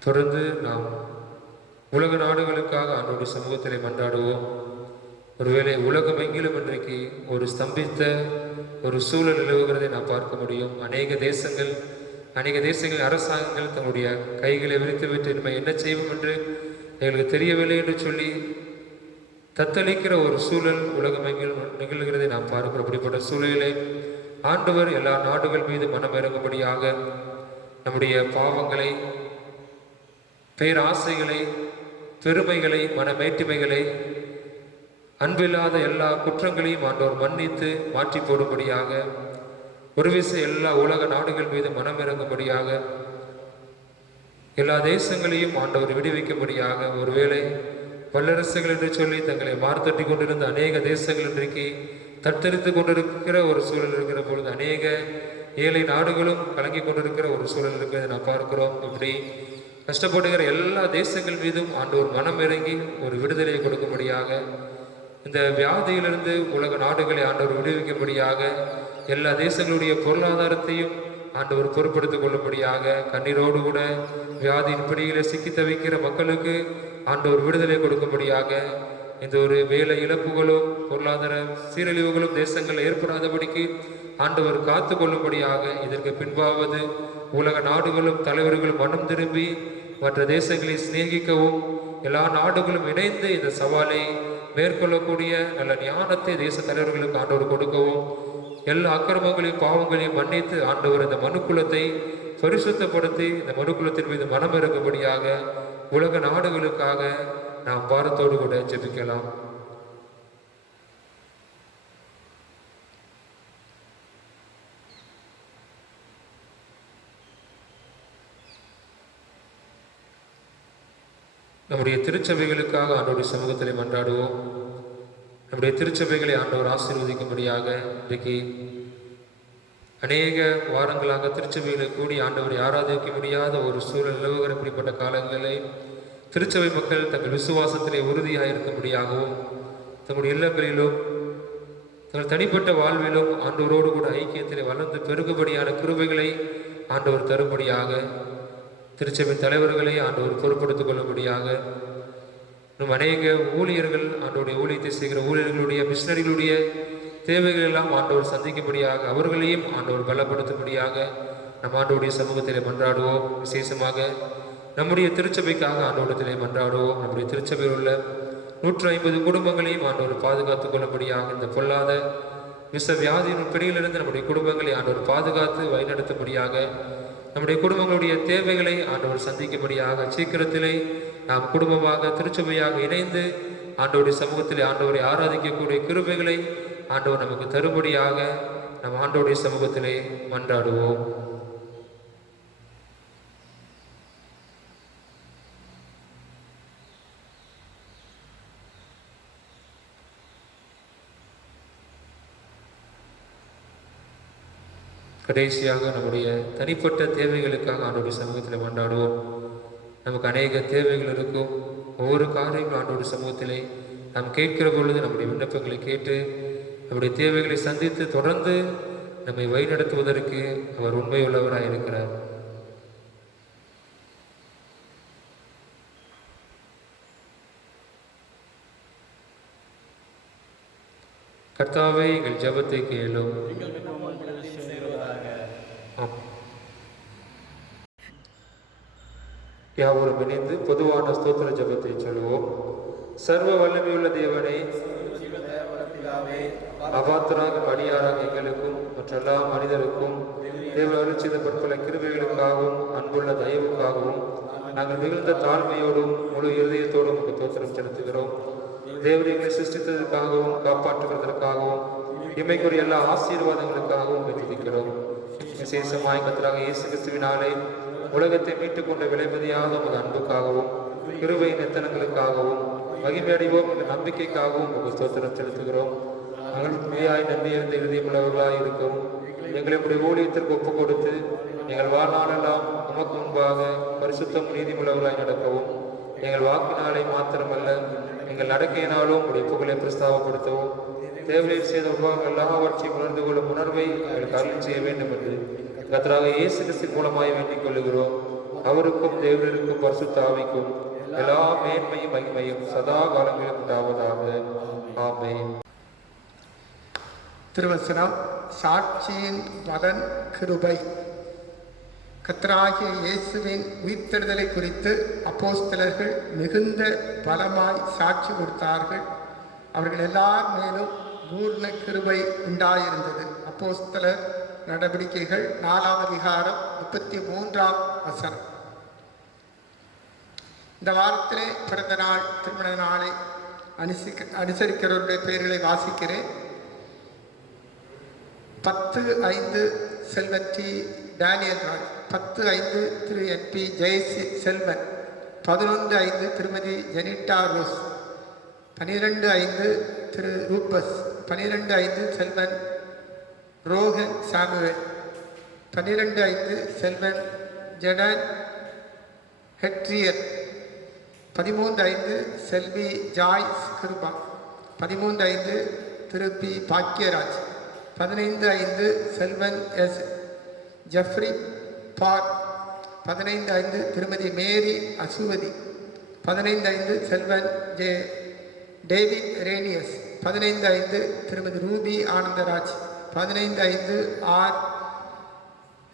தொடர்ந்து நாம் உலக நாடுகளுக்காக ஆண்டவருடைய சமூகத்திலே மன்றாடுவோம். ஒருவேளை உலகம் எங்கிலும் இன்றைக்கு ஒரு ஸ்தம்பித்த ஒரு சூழல் நிலவுகிறதை நாம் பார்க்க முடியும். அநேக தேசங்கள் அரசாங்கங்கள் தங்களுடைய கைகளை விரித்துவிட்டு நம்ம என்ன செய்வோம் என்று எங்களுக்கு தெரியவில்லை என்று சொல்லி தத்தளிக்கிற ஒரு சூழல் உலகம் எங்கிலும் நிகழ்கிறதை நாம் பார்க்கிறோம். அப்படிப்பட்ட சூழலிலே ஆண்டவர் எல்லா நாடுகள் மீது மனம் இறங்கும்படியாக நம்முடைய பாவங்களை, பேராசைகளை, பெருமைகளை, மனமேட்டுமைகளை, அன்பில்லாத எல்லா குற்றங்களையும் ஆண்டவர் மன்னித்து மாற்றி போடும்படியாக ஒரு விசை எல்லா உலக நாடுகள் மீது மனம் இறங்கும்படியாக எல்லா தேசங்களையும் ஆண்டவர் விடுவிக்கும்படியாக ஒருவேளை வல்லரசுகள் என்று சொல்லி தங்களை மார்த்தட்டி கொண்டிருந்த அநேக தேசங்கள் இன்றைக்கு தத்தெடுத்து கொண்டிருக்கிற ஒரு சூழல் இருக்கிற பொழுது அநேக ஏழை நாடுகளும் கலங்கி கொண்டிருக்கிற ஒரு சூழல் இருக்கிறதை நாம் பார்க்கிறோம். இப்படி கஷ்டப்படுகிற எல்லா தேசங்கள் மீதும் ஆண்டவர் மனம் இறங்கி ஒரு விடுதலையை கொடுக்கும்படியாக, இந்த வியாதியிலிருந்து உலக நாடுகளை ஆண்டவர் விடுவிக்கும்படியாக, எல்லா தேசங்களுடைய பொருளாதாரத்தையும் ஆண்டவர் பொறுப்படுத்திக் கொள்ளும்படியாக, கண்ணீரோடு கூட வியாதியின் பிடியில சிக்கி தவிக்கிற மக்களுக்கு ஆண்டவர் விடுதலை கொடுக்கும்படியாக, இந்த ஒரு வேலை இழப்புகளும் பொருளாதார சீரழிவுகளும் தேசங்கள் ஏற்படாதபடிக்கு ஆண்டவர் காத்து கொள்ளும்படியாக, இதற்கு பின்பாவது உலக நாடுகளும் தலைவர்களும் மனம் திரும்பி மற்ற தேசங்களை சிநேகிக்கவும் எல்லா நாடுகளும் இணைந்து இந்த சவாலை மேற்கொள்ளக்கூடிய நல்ல ஞானத்தை தேச தலைவர்களுக்கு ஆண்டவர் கொடுக்கவும், எல்லா அக்கிரமங்களையும் பாவங்களையும் மன்னித்து ஆண்டவர் இந்த மனுக்குலத்தை பரிசுத்தப்படுத்தி இந்த மனுக்குலத்தின் மீது மனம் இறங்கும்படியாக உலக நாடுகளுக்காக நாம் பாரத்தோடு கூட ஜெபிக்கலாம். நம்முடைய திருச்சபைகளுக்காக ஆண்டவருடைய சமூகத்திலே மன்றாடுவோம். நம்முடைய திருச்சபைகளை ஆண்டவர் ஆசீர்வதிக்கும்படியாக இன்றைக்கு அநேக வாரங்களாக திருச்சபைகளை கூடி ஆண்டவரை ஆராதிக்க முடியாத ஒரு சூழல் நிலவுகிற இப்படிப்பட்ட காலங்களிலே திருச்சபை மக்கள் தங்கள் விசுவாசத்திலே உறுதியாக இருக்கும்படியாகவும், தங்களுடைய இல்லங்களிலும் தங்கள் தனிப்பட்ட வாழ்விலும் ஆண்டவரோடு கூட ஐக்கியத்திலே வளர்ந்து பெருகுபடியான கிருபைகளை ஆண்டவர் தரும்படியாக, திருச்சபை தலைவர்களை ஆண்டவர் பொறுப்படுத்திக் கொள்ளும்படியாக, இன்னும் அநேக ஊழியர்கள் ஆண்டவருடைய ஊழியத்தை செய்கிற ஊழியர்களுடைய மிஷனரிகளுடைய தேவைகள் எல்லாம் ஆண்டவர் சந்திக்கும்படியாக, அவர்களையும் ஆண்டவர் பலப்படுத்தும்படியாக நம் ஆண்டவருடைய சமூகத்திலே மன்றாடுவோம். விசேஷமாக நம்முடைய திருச்சபைக்காக ஆண்டவரத்திலே மன்றாடுவோம். நம்முடைய திருச்சபையில் உள்ள 150 குடும்பங்களையும் ஆண்டவர் பாதுகாத்துக் கொள்ளும்படியாக, இந்த பொல்லாத விஷ வியாதியின் பிடியிலிருந்து நம்முடைய குடும்பங்களை ஆண்டவர் பாதுகாத்து வழிநடத்தும்படியாக, நம்முடைய குடும்பங்களுடைய தேவைகளை ஆண்டவர் சந்திக்கும்படியாக, சீக்கிரத்திலே நாம் குடும்பமாக திருச்சபையாக இணைந்து ஆண்டவருடைய சமூகத்திலே ஆண்டவரை ஆராதிக்கக்கூடிய கிருபைகளை ஆண்டவர் நமக்கு தரும்படியாக நம் ஆண்டவருடைய சமூகத்திலே மன்றாடுவோம். கடைசியாக நம்முடைய தனிப்பட்ட தேவைகளுக்காக ஆண்டவருடைய சமூகத்தில் மன்றாடுவோம். நமக்கு அநேக தேவைகள் இருக்கும். ஒவ்வொரு காரியங்களும் ஆண்டவருடைய சமூகத்திலே நாம் கேட்கிற பொழுது நம்முடைய விண்ணப்பங்களை கேட்டு நம்முடைய தேவைகளை சந்தித்து தொடர்ந்து நம்மை வழிநடத்துவதற்கு அவர் உண்மையுள்ளவராக இருக்கிறார். கர்த்தாவே, எங்கள் ஜெபத்தை கேளும். யாவரும் இணைந்து பொதுவான ஸ்தோத்திர ஜெபத்தை சொல்லுவோம். சர்வ வல்லமையுள்ள தேவனே, அபாத்திராக அடியாராக எங்களுக்கும் மற்றெல்லா மனிதருக்கும் தேவ அருட்சித பற்பல கிருபைகளுக்காகவும் அன்புள்ள தயவுக்காகவும் நாங்கள் மிகுந்த தாழ்மையோடும் முழு இருதயத்தோடும் ஸ்தோத்திரம் செலுத்துகிறோம். தேவனை எங்களை சிருஷ்டித்ததற்காகவும் காப்பாற்றுவதற்காகவும் இமைக்குரிய எல்லா ஆசீர்வாதங்களுக்காகவும் துதிக்கிறோம். விசேஷமாய் கர்த்தராகிய இயேசு கிறிஸ்துவினாலே உலகத்தை மீட்டுக் கொண்ட விலைமதியாத உமது அன்புக்காகவும் கிருபை நெத்தனங்களுக்காகவும் மகிமையடைவோம் என்ற நம்பிக்கைக்காகவும் உங்கள் ஸ்தோத்திரம் செலுத்துகிறோம். நாங்கள் உண்மையாய் நன்றியிருந்த இறுதியுள்ளவர்களாய் இருக்கவும், எங்களுடைய ஊழியத்திற்கு ஒப்புக் கொடுத்து எங்கள் வாழ்நாளெல்லாம் உமக்கு முன்பாக பரிசுத்தம் நீதியுள்ளவர்களாய் நடக்கவும், எங்கள் வாக்கினாலே மாத்திரமல்ல எங்கள் நடக்கையினாலும் உடைய புகழை பிரஸ்தாபப்படுத்தவும், தேவையில் செய்த உருவாக எல்லாவற்றையும் உணர்ந்து கொள்ளும் உணர்வை எங்களுக்கு அருள் செய்ய வேண்டும் என்று கர்த்தராகிய இயேசு கிறிஸ்து மூலமாய் வேண்டிக் கொள்ளுகிறோம். அவருக்கும் தேவனுக்கும் பரிசுத்த ஆவிக்கும் எல்லா மேன்மையும் மகிமையும் சதா காலங்களிலும் உண்டாவதாக. ஆமென். திருவசனம். சாட்சியின் பலன் கிருபை. கர்த்தராகிய இயேசுவின் உயிர்த்தெழுதலை குறித்து அப்போஸ்தலர்கள் மிகுந்த பலமாய் சாட்சி கொடுத்தார்கள். அவர்கள் எல்லார் மேலும் பூர்ண கிருபை உண்டாயிருந்தது. அப்போஸ்தலர் நடவடிக்கைகள் 4ஆம் அதிகாரம் 33ஆம் வசனம். இந்த வாரத்திலே பிறந்த நாள், திருமண நாளை அனுசரிக்கிறவருடைய பெயர்களை வாசிக்கிறேன். 10/5 Selvan D Daniel Raj, 10/5 Thiru NP Jayasi Selvan, 11/5 Thirumathi Jenita Rose, 12/5 Thiru Rufus, 12/5 Selvan Rohan Samuel, 12/5 Selvan Jaden ஹெட்ரியர், 13/5 Selvi Joyce Kiruba, 13/5 Thiru P Bakkiyaraj, 15/5 Selvan S Jeffrey பார், 15/5 Thirumathi Mary Aswathi, 15/5 Selvan J David Rhenius, 15/5 Thirumathi Ruby Anandaraj, 15/5 R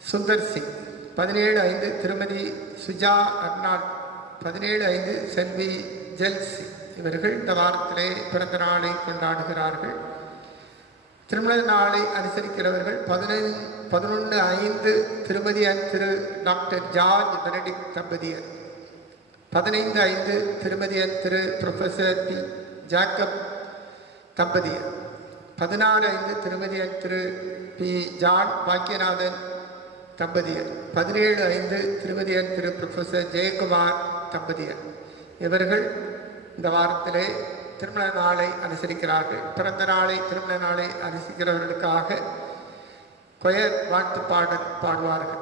Sundar Singh, 17/5 Thirumathi Suja Arnold, 17/5 செல்வி ஜெல்சி. இவர்கள் இந்த வாரத்திலே பிறந்த நாளை கொண்டாடுகிறார்கள். திருமண நாளை அனுசரிக்கிறவர்கள் 11/5 திருமதி திரு டாக்டர் ஜார்ஜ் பெனடிக்ட் தம்பதியர், 15/5 திருமதி திரு ப்ரொஃபஸர் பி ஜாக்கப் தம்பதியர், 16/5 திருமதி திரு பி ஜான் பாக்கியநாதன் தம்பதியர், 17/5 திருமதி திரு ப்ரொஃபஸர் ஜெயக்குமார் தம்பதியர். இவர்கள் இந்த வாரத்திலே திருமண நாளை அனுசரிக்கிறார்கள். பிறந்த நாளை, திருமண நாளை அனுசரிக்கிறவர்களுக்காக கொயர் வாழ்த்து பாடல் பாடுவார்கள்.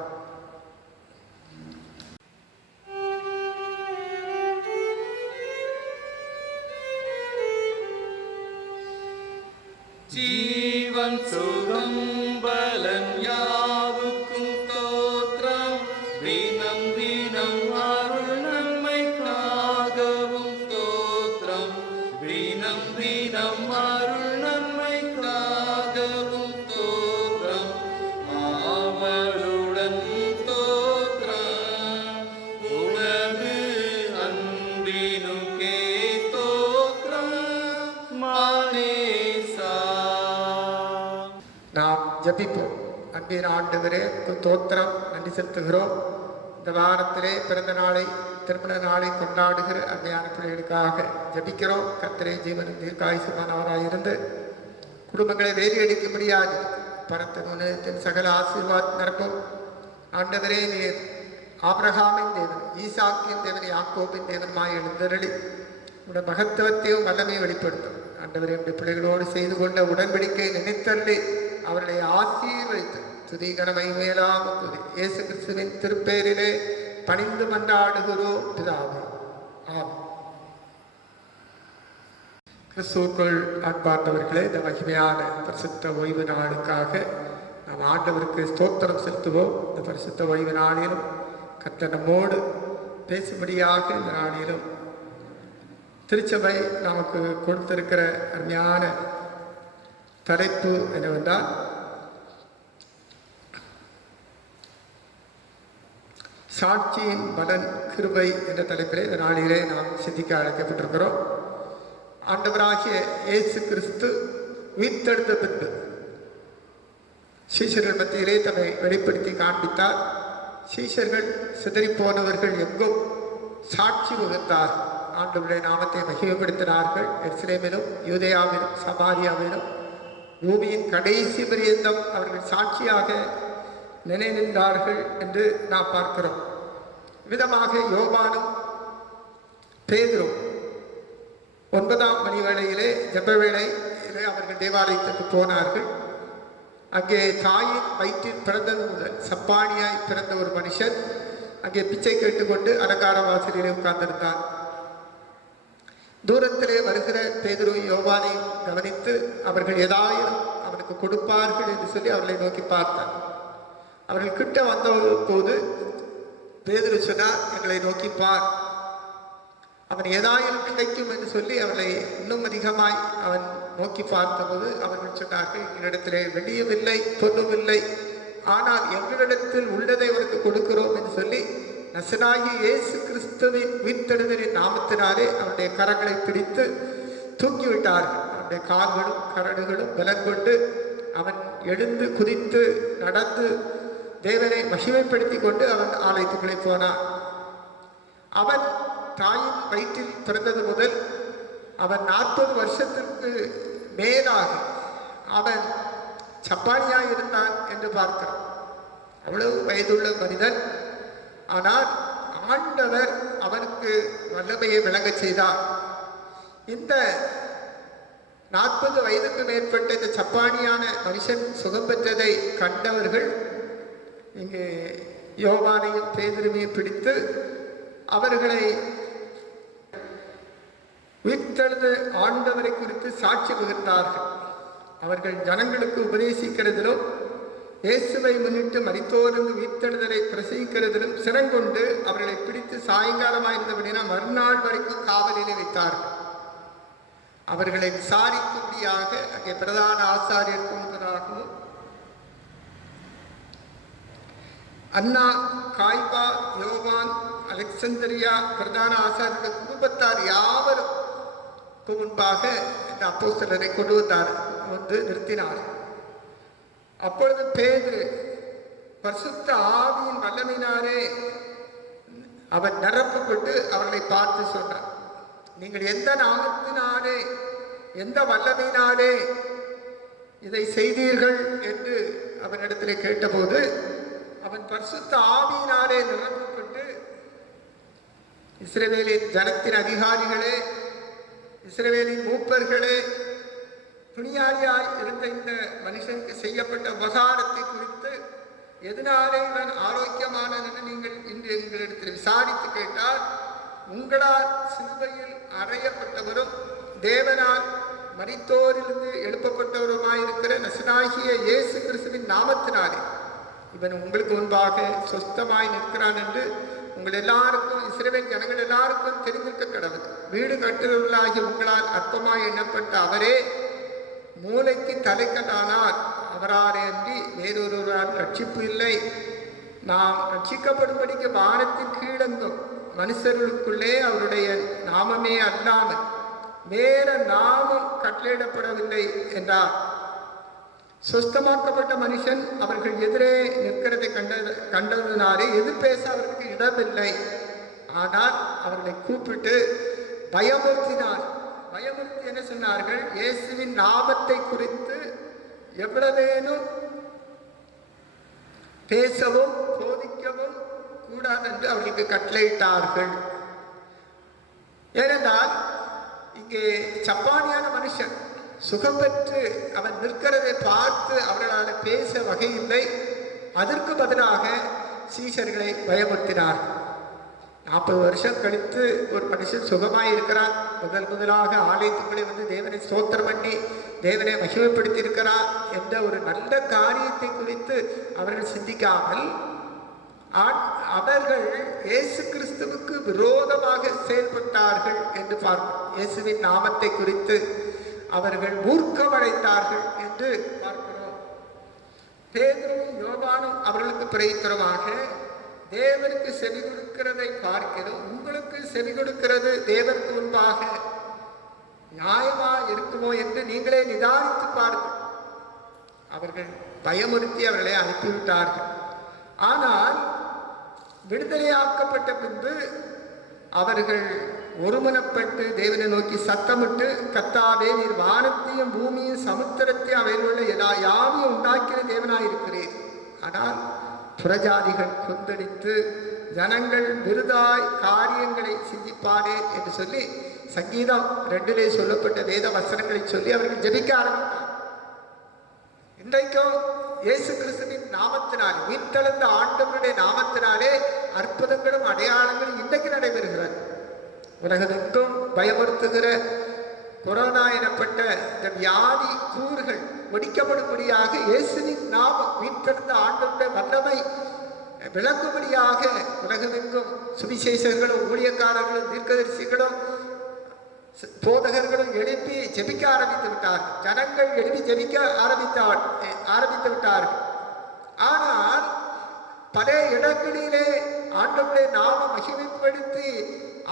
ஜீவன் சுகம் பலன் யாவுக்கும் தோற்றம், தினம் தினம் அருள் நன்மைக்காகவும் தோற்றம், தினம் தினம் அருள் நன்மைக்காகவும் தோற்றம், ஆவலுடன் தோற்றம், உனது அன்பினுக்கே தோற்றம் மானேசா. நாம் ஜபிப்போம். அன்பின் ஆண்டவரே, தோத்திரம், நன்றி செலுத்துகிறோம். இந்த வாரத்திலே பிறந்த நாளை, திருமண நாளை கொண்டாடுகிற அன்மையான பிள்ளைகளுக்காக ஜபிக்கிறோம். கர்த்தரே ஜீவனும் தீர்க்காயுசுமானவராயிருந்து குடும்பங்களை வேறியடிக்க முடியாது. பரத்தின் உன்னதத்தின் சகல ஆசீர்வாத் நிரப்பும். ஆண்டவரே, நீர் ஆபிரகாமின் தேவன், ஈசாக்கின் தேவன், யாக்கோபின் தேவனுமாய் எழுந்தருளி உடைய மகத்துவத்தையும் வல்லமையும் வெளிப்படுத்தும். ஆண்டவரே, உடைய பிள்ளைகளோடு செய்து கொண்ட உடன்படிக்கை நினைத்தள்ளி அவர்களை ஆசீர்வதித்து துதிகரமை மேலாம துதி இயேசு கிறிஸ்துவின் திருப்பேரிலே பணிந்து மன்றாடுகிறோம் பிதாவே. ஆமென். கிறிஸ்துவுக்குள் அன்பார்ந்தவர்களே, இந்த மகிமையான பரிசுத்த ஓய்வு நாளுக்காக நாம் ஆண்டவருக்கு ஸ்தோத்திரம் செலுத்துவோம். இந்த பரிசுத்த ஓய்வு நாளிலும் கர்த்தர் நம்மோடு பேசும்படியாக இந்த நாளிலும் திருச்சபை நமக்கு கொடுத்திருக்கிற அருமையான தலைப்பு என்னவென்றால், சாட்சியின் பலன் கிருபை என்ற தலைப்பிலே இந்த நாளிலே நாம் சிந்திக்க அழைக்கப்பட்டிருக்கிறோம். ஆண்டவராகிய இயேசு கிறிஸ்து உயிர்த்தெழுந்த பின்பு சீஷர்கள் மத்தியிலே தன்னை வெளிப்படுத்தி காண்பித்தார். சீஷர்கள் சிதறிப்போனவர்கள் எங்கும் சாட்சி வகுத்தார். ஆண்டவருடைய நாமத்தை மகிமைப்படுத்தினார்கள். எருசலேமிலும் யூதேயாவிலும் சமாரியாவிலும் பூமியின் கடைசி பரியந்தம் அவர்கள் சாட்சியாக நினைந்தார்கள் என்று நாம் பார்க்கிறோம். விதமாக யோவானும் பேதுரும் 9ஆம் மணி வேளையிலே, ஜெப வேளையிலே அவர்கள் தேவாலயத்துக்கு போனார்கள். அங்கே தாயின் வயிற்றில் பிறந்தது முதல் சப்பானியாய் பிறந்த ஒரு மனுஷன் அங்கே பிச்சை கேட்டுக்கொண்டு அலங்கார வாசலிலே உட்கார்ந்திருந்தான். தூரத்திலே வருகிற பேதுரு யோவானை கவனித்து அவர்கள் ஏதாயிரம் அவனுக்கு கொடுப்பார்கள் என்று சொல்லி அவர்களை நோக்கி பார்த்தார். அவர்கள் கிட்ட வந்த போது பேதுரு சொன்னார், எங்களை நோக்கி பார், அவன் ஏதாயிலும் கிடைக்கும் என்று சொல்லி அவர்களை இன்னும் அதிகமாய் அவன் நோக்கி பார்த்தபோது அவர்கள் சொன்னார்கள், எங்களிடத்திலே வெள்ளியும் இல்லை பொன்னும் இல்லை, ஆனால் எங்களிடத்தில் உள்ளதை அவருக்கு கொடுக்கிறோம் என்று சொல்லி நசனாகிய இயேசு கிறிஸ்துவின் உயிர்த்தெழுதலின் நாமத்தினாலே அவனுடைய கரங்களை பிடித்து தூக்கிவிட்டார்கள். அவனுடைய கால்களும் கரடுகளும் பலன் கொண்டு அவன் எழுந்து குதித்து நடந்து தேவனை மகிமைப்படுத்தி கொண்டு அவன் ஆலயத்துக்குள்ளே போனான். அவன் தாயின் வயிற்றில் பிறந்தது முதல் அவன் 40 வருஷத்திற்கு மேலாக அவன் சப்பானியாக இருந்தான் என்று பார்க்கிறான். அவ்வளவு வயதுள்ள மனிதன். ஆனால் ஆண்டவர் அவனுக்கு வல்லமையை விளங்கச் செய்தார். இந்த 40 வயதுக்கு மேற்பட்ட இந்த சப்பானியான மனுஷன் சுகம் பெற்றதை கண்டவர்கள் இங்கே யோவானையும் பேதுருவையும் பிடித்து அவர்களை உயிர்த்தெழுந்த ஆண்டவரை குறித்து சாட்சி பகிர்ந்தார்கள். அவர்கள் ஜனங்களுக்கு உபதேசிக்கிறதிலும் இயேசுவை முன்னிட்டு மரித்தோருக்கு உயிர்த்தெழுதலை பிரசங்கிக்கிறதிலும் சிறங்கொண்டு அவர்களை பிடித்து சாயங்காலமாயிருந்தபடினா மறுநாள் வரைக்கும் காவலிலே வைத்தார்கள். அவர்களை விசாரிக்கும்படியாக அங்கே பிரதான ஆசாரியருக்கு முன்பதாகவும் அன்னா, காய்பா, யோவான், அலெக்சந்திரியா பிரதான ஆசாரியர்கள் குடும்பத்தார் யாவரும் முன்பாக இந்த அப்போஸ்தலரை கொண்டு வந்து நிறுத்தினார். அப்பொழுது பேதுரு பரிசுத்த ஆவியின் வல்லமையினாலே அவன் நிரப்பப்பட்டு அவர்களை பார்த்து சொன்னார், நீங்கள் எந்த நாமத்தினாலே எந்த வல்லமையினாலே இதை செய்தீர்கள் என்று அவனிடத்திலே கேட்டபோது அவன் பரிசுத்த ஆவியினாலே நிரப்பப்பட்டு, இஸ்ரவேலின் ஜனத்தின் அதிகாரிகளே, இஸ்ரவேலின் மூப்பர்களே, துணியாளியாய் இருந்த இந்த மனுஷனுக்கு செய்யப்பட்ட உபகாரத்தை குறித்து எதனாலே இவன் ஆரோக்கியமானது என்று நீங்கள் இன்று எங்களிடத்தில் விசாரித்து கேட்டால், உங்களால் சிலுவையில் அறையப்பட்டவரும் தேவனால் மரித்தோரிலிருந்து எழுப்பப்பட்டவருமாயிருக்கிற நசனாகிய இயேசு கிறிஸ்துவின் நாமத்தினாலே இவன் உங்களுக்கு முன்பாக சொஸ்தமாய் நிற்கிறான் என்று உங்கள் எல்லாருக்கும், இஸ்ரவேல் ஜனங்கள் எல்லாருக்கும் தெரிந்திருக்க கடவுள். வீடு கட்டுகிறவர்களாகி உங்களால் அற்பமாய் எண்ணப்பட்ட அவரே மூளைக்கு தலைக்கல்லானார். அவராலே அன்றி வேறொருவரால் ரட்சிப்பு இல்லை. நாம் ரட்சிக்கப்படும்படிக்கு வானத்தின் கீழங்கும் மனுஷர்களுக்குள்ளே அவருடைய நாமமே அல்லாமல் வேற நாமம் கட்டளையிடப்படவில்லை என்றார். சொஸ்தமாக்கப்பட்ட மனுஷன் அவர்கள் எதிரே நிற்கிறதை கண்டதினாலே எது பேச அவர்களுக்கு இடமில்லை. ஆனால் அவர்களை கூப்பிட்டு பயமுறுத்தினார். பயமுறுத்தி என்ன சொன்னார்கள்? இயேசுவின் நாமத்தை குறித்து எவ்வளவேனும் பேசவும் போதிக்கவும் கூடாது என்று அவர்களுக்கு கட்டளையிட்டார்கள். ஏனென்றால் இங்கே சப்பானியான மனுஷன் சுகம் பெற்று அவன் நிற்கிறதை பார்த்து அவர்களால் பேச வகையில்லை. அதற்கு பதிலாக சீஷர்களை பயமுறுத்தினார். 40 வருஷம் கழித்து ஒரு மனுஷன் சுகமாய் இருக்கிறான். முதலாக ஆலயத்துக்குள்ளே வந்து தேவனை ஸ்தோத்திரம் பண்ணி தேவனை மகிமைப்படுத்தி இருக்கிறார் என்ற ஒரு நல்ல காரியத்தை குறித்து அவர்கள் சிந்திக்காமல் அவர்கள் இயேசு கிறிஸ்துவுக்கு விரோதமாக செயல்பட்டார்கள் என்று பார்க்கிறோம். இயேசுவின் நாமத்தை குறித்து அவர்கள் மூர்க்கமடைந்தார்கள் என்று பார்க்கிறோம். பேதுருவும் யோவானும் அவர்களுக்கு பிரதித்திரமாக தேவனுக்கு செவி கொடுக்கிறதை பார்க்கிறோம். உங்களுக்கு செவி கொடுக்கிறது தேவனுக்கு முன்பாக நியாயமா இருக்குமோ என்று நீங்களே நிதானித்து பாருங்கள். அவர்கள் பயமுறுத்தி அவர்களை அனுப்பிவிட்டார்கள். ஆனால் விடுதலையாக்கப்பட்ட பின்பு அவர்கள் ஒருமனப்பட்டு தேவனை நோக்கி சத்தமிட்டு, கர்த்தாவே, நீர் வானத்தையும் பூமியும் சமுத்திரத்தையும் அவைகளுள்ள எல்லா யாவையும் உண்டாக்கிற தேவனாயிருக்கிறீர். ஆனால் புறஜாதிகள் கொந்தளித்து ஜனங்கள் விருதாய் காரியங்களை சிந்திப்பாரே என்று சொல்லி சங்கீதம் 2 சொல்லப்பட்ட வேத வசனங்களை சொல்லி அவர்கள் ஜெபிக்க ஆரம்பித்தார். இன்றைக்கும் இயேசு கிறிஸ்துவின் நாமத்தினாலே, உயிர்த்தெழுந்த ஆண்டவருடைய நாமத்தினாலே அற்புதங்களும் அடையாளங்களும் இன்றைக்கு நடைபெறுகிறது. உலகமெங்கும் பயமுறுத்துகிற கொரோனா எனப்பட்ட இந்த வியாதி கூறுகள் ஒடிக்கப்படும்படியாக இயேசுவின் நாமம், உயிர்த்தெழுந்த ஆண்டவருடைய வல்லமை விளங்கும்படியாக உலகமெங்கும் சுவிசேஷர்களும் ஊழியக்காரர்களும் தீர்க்கதரிசிகளும் போதகர்களும் எழுப்பி ஜெபிக்க ஆரம்பித்து விட்டார்கள். ஜனங்கள் எழுப்பி ஜெபிக்க ஆரம்பித்து விட்டார்கள். ஆனால் பல இடங்களிலே ஆண்டவருடைய நாம மகிமைப்படுத்தி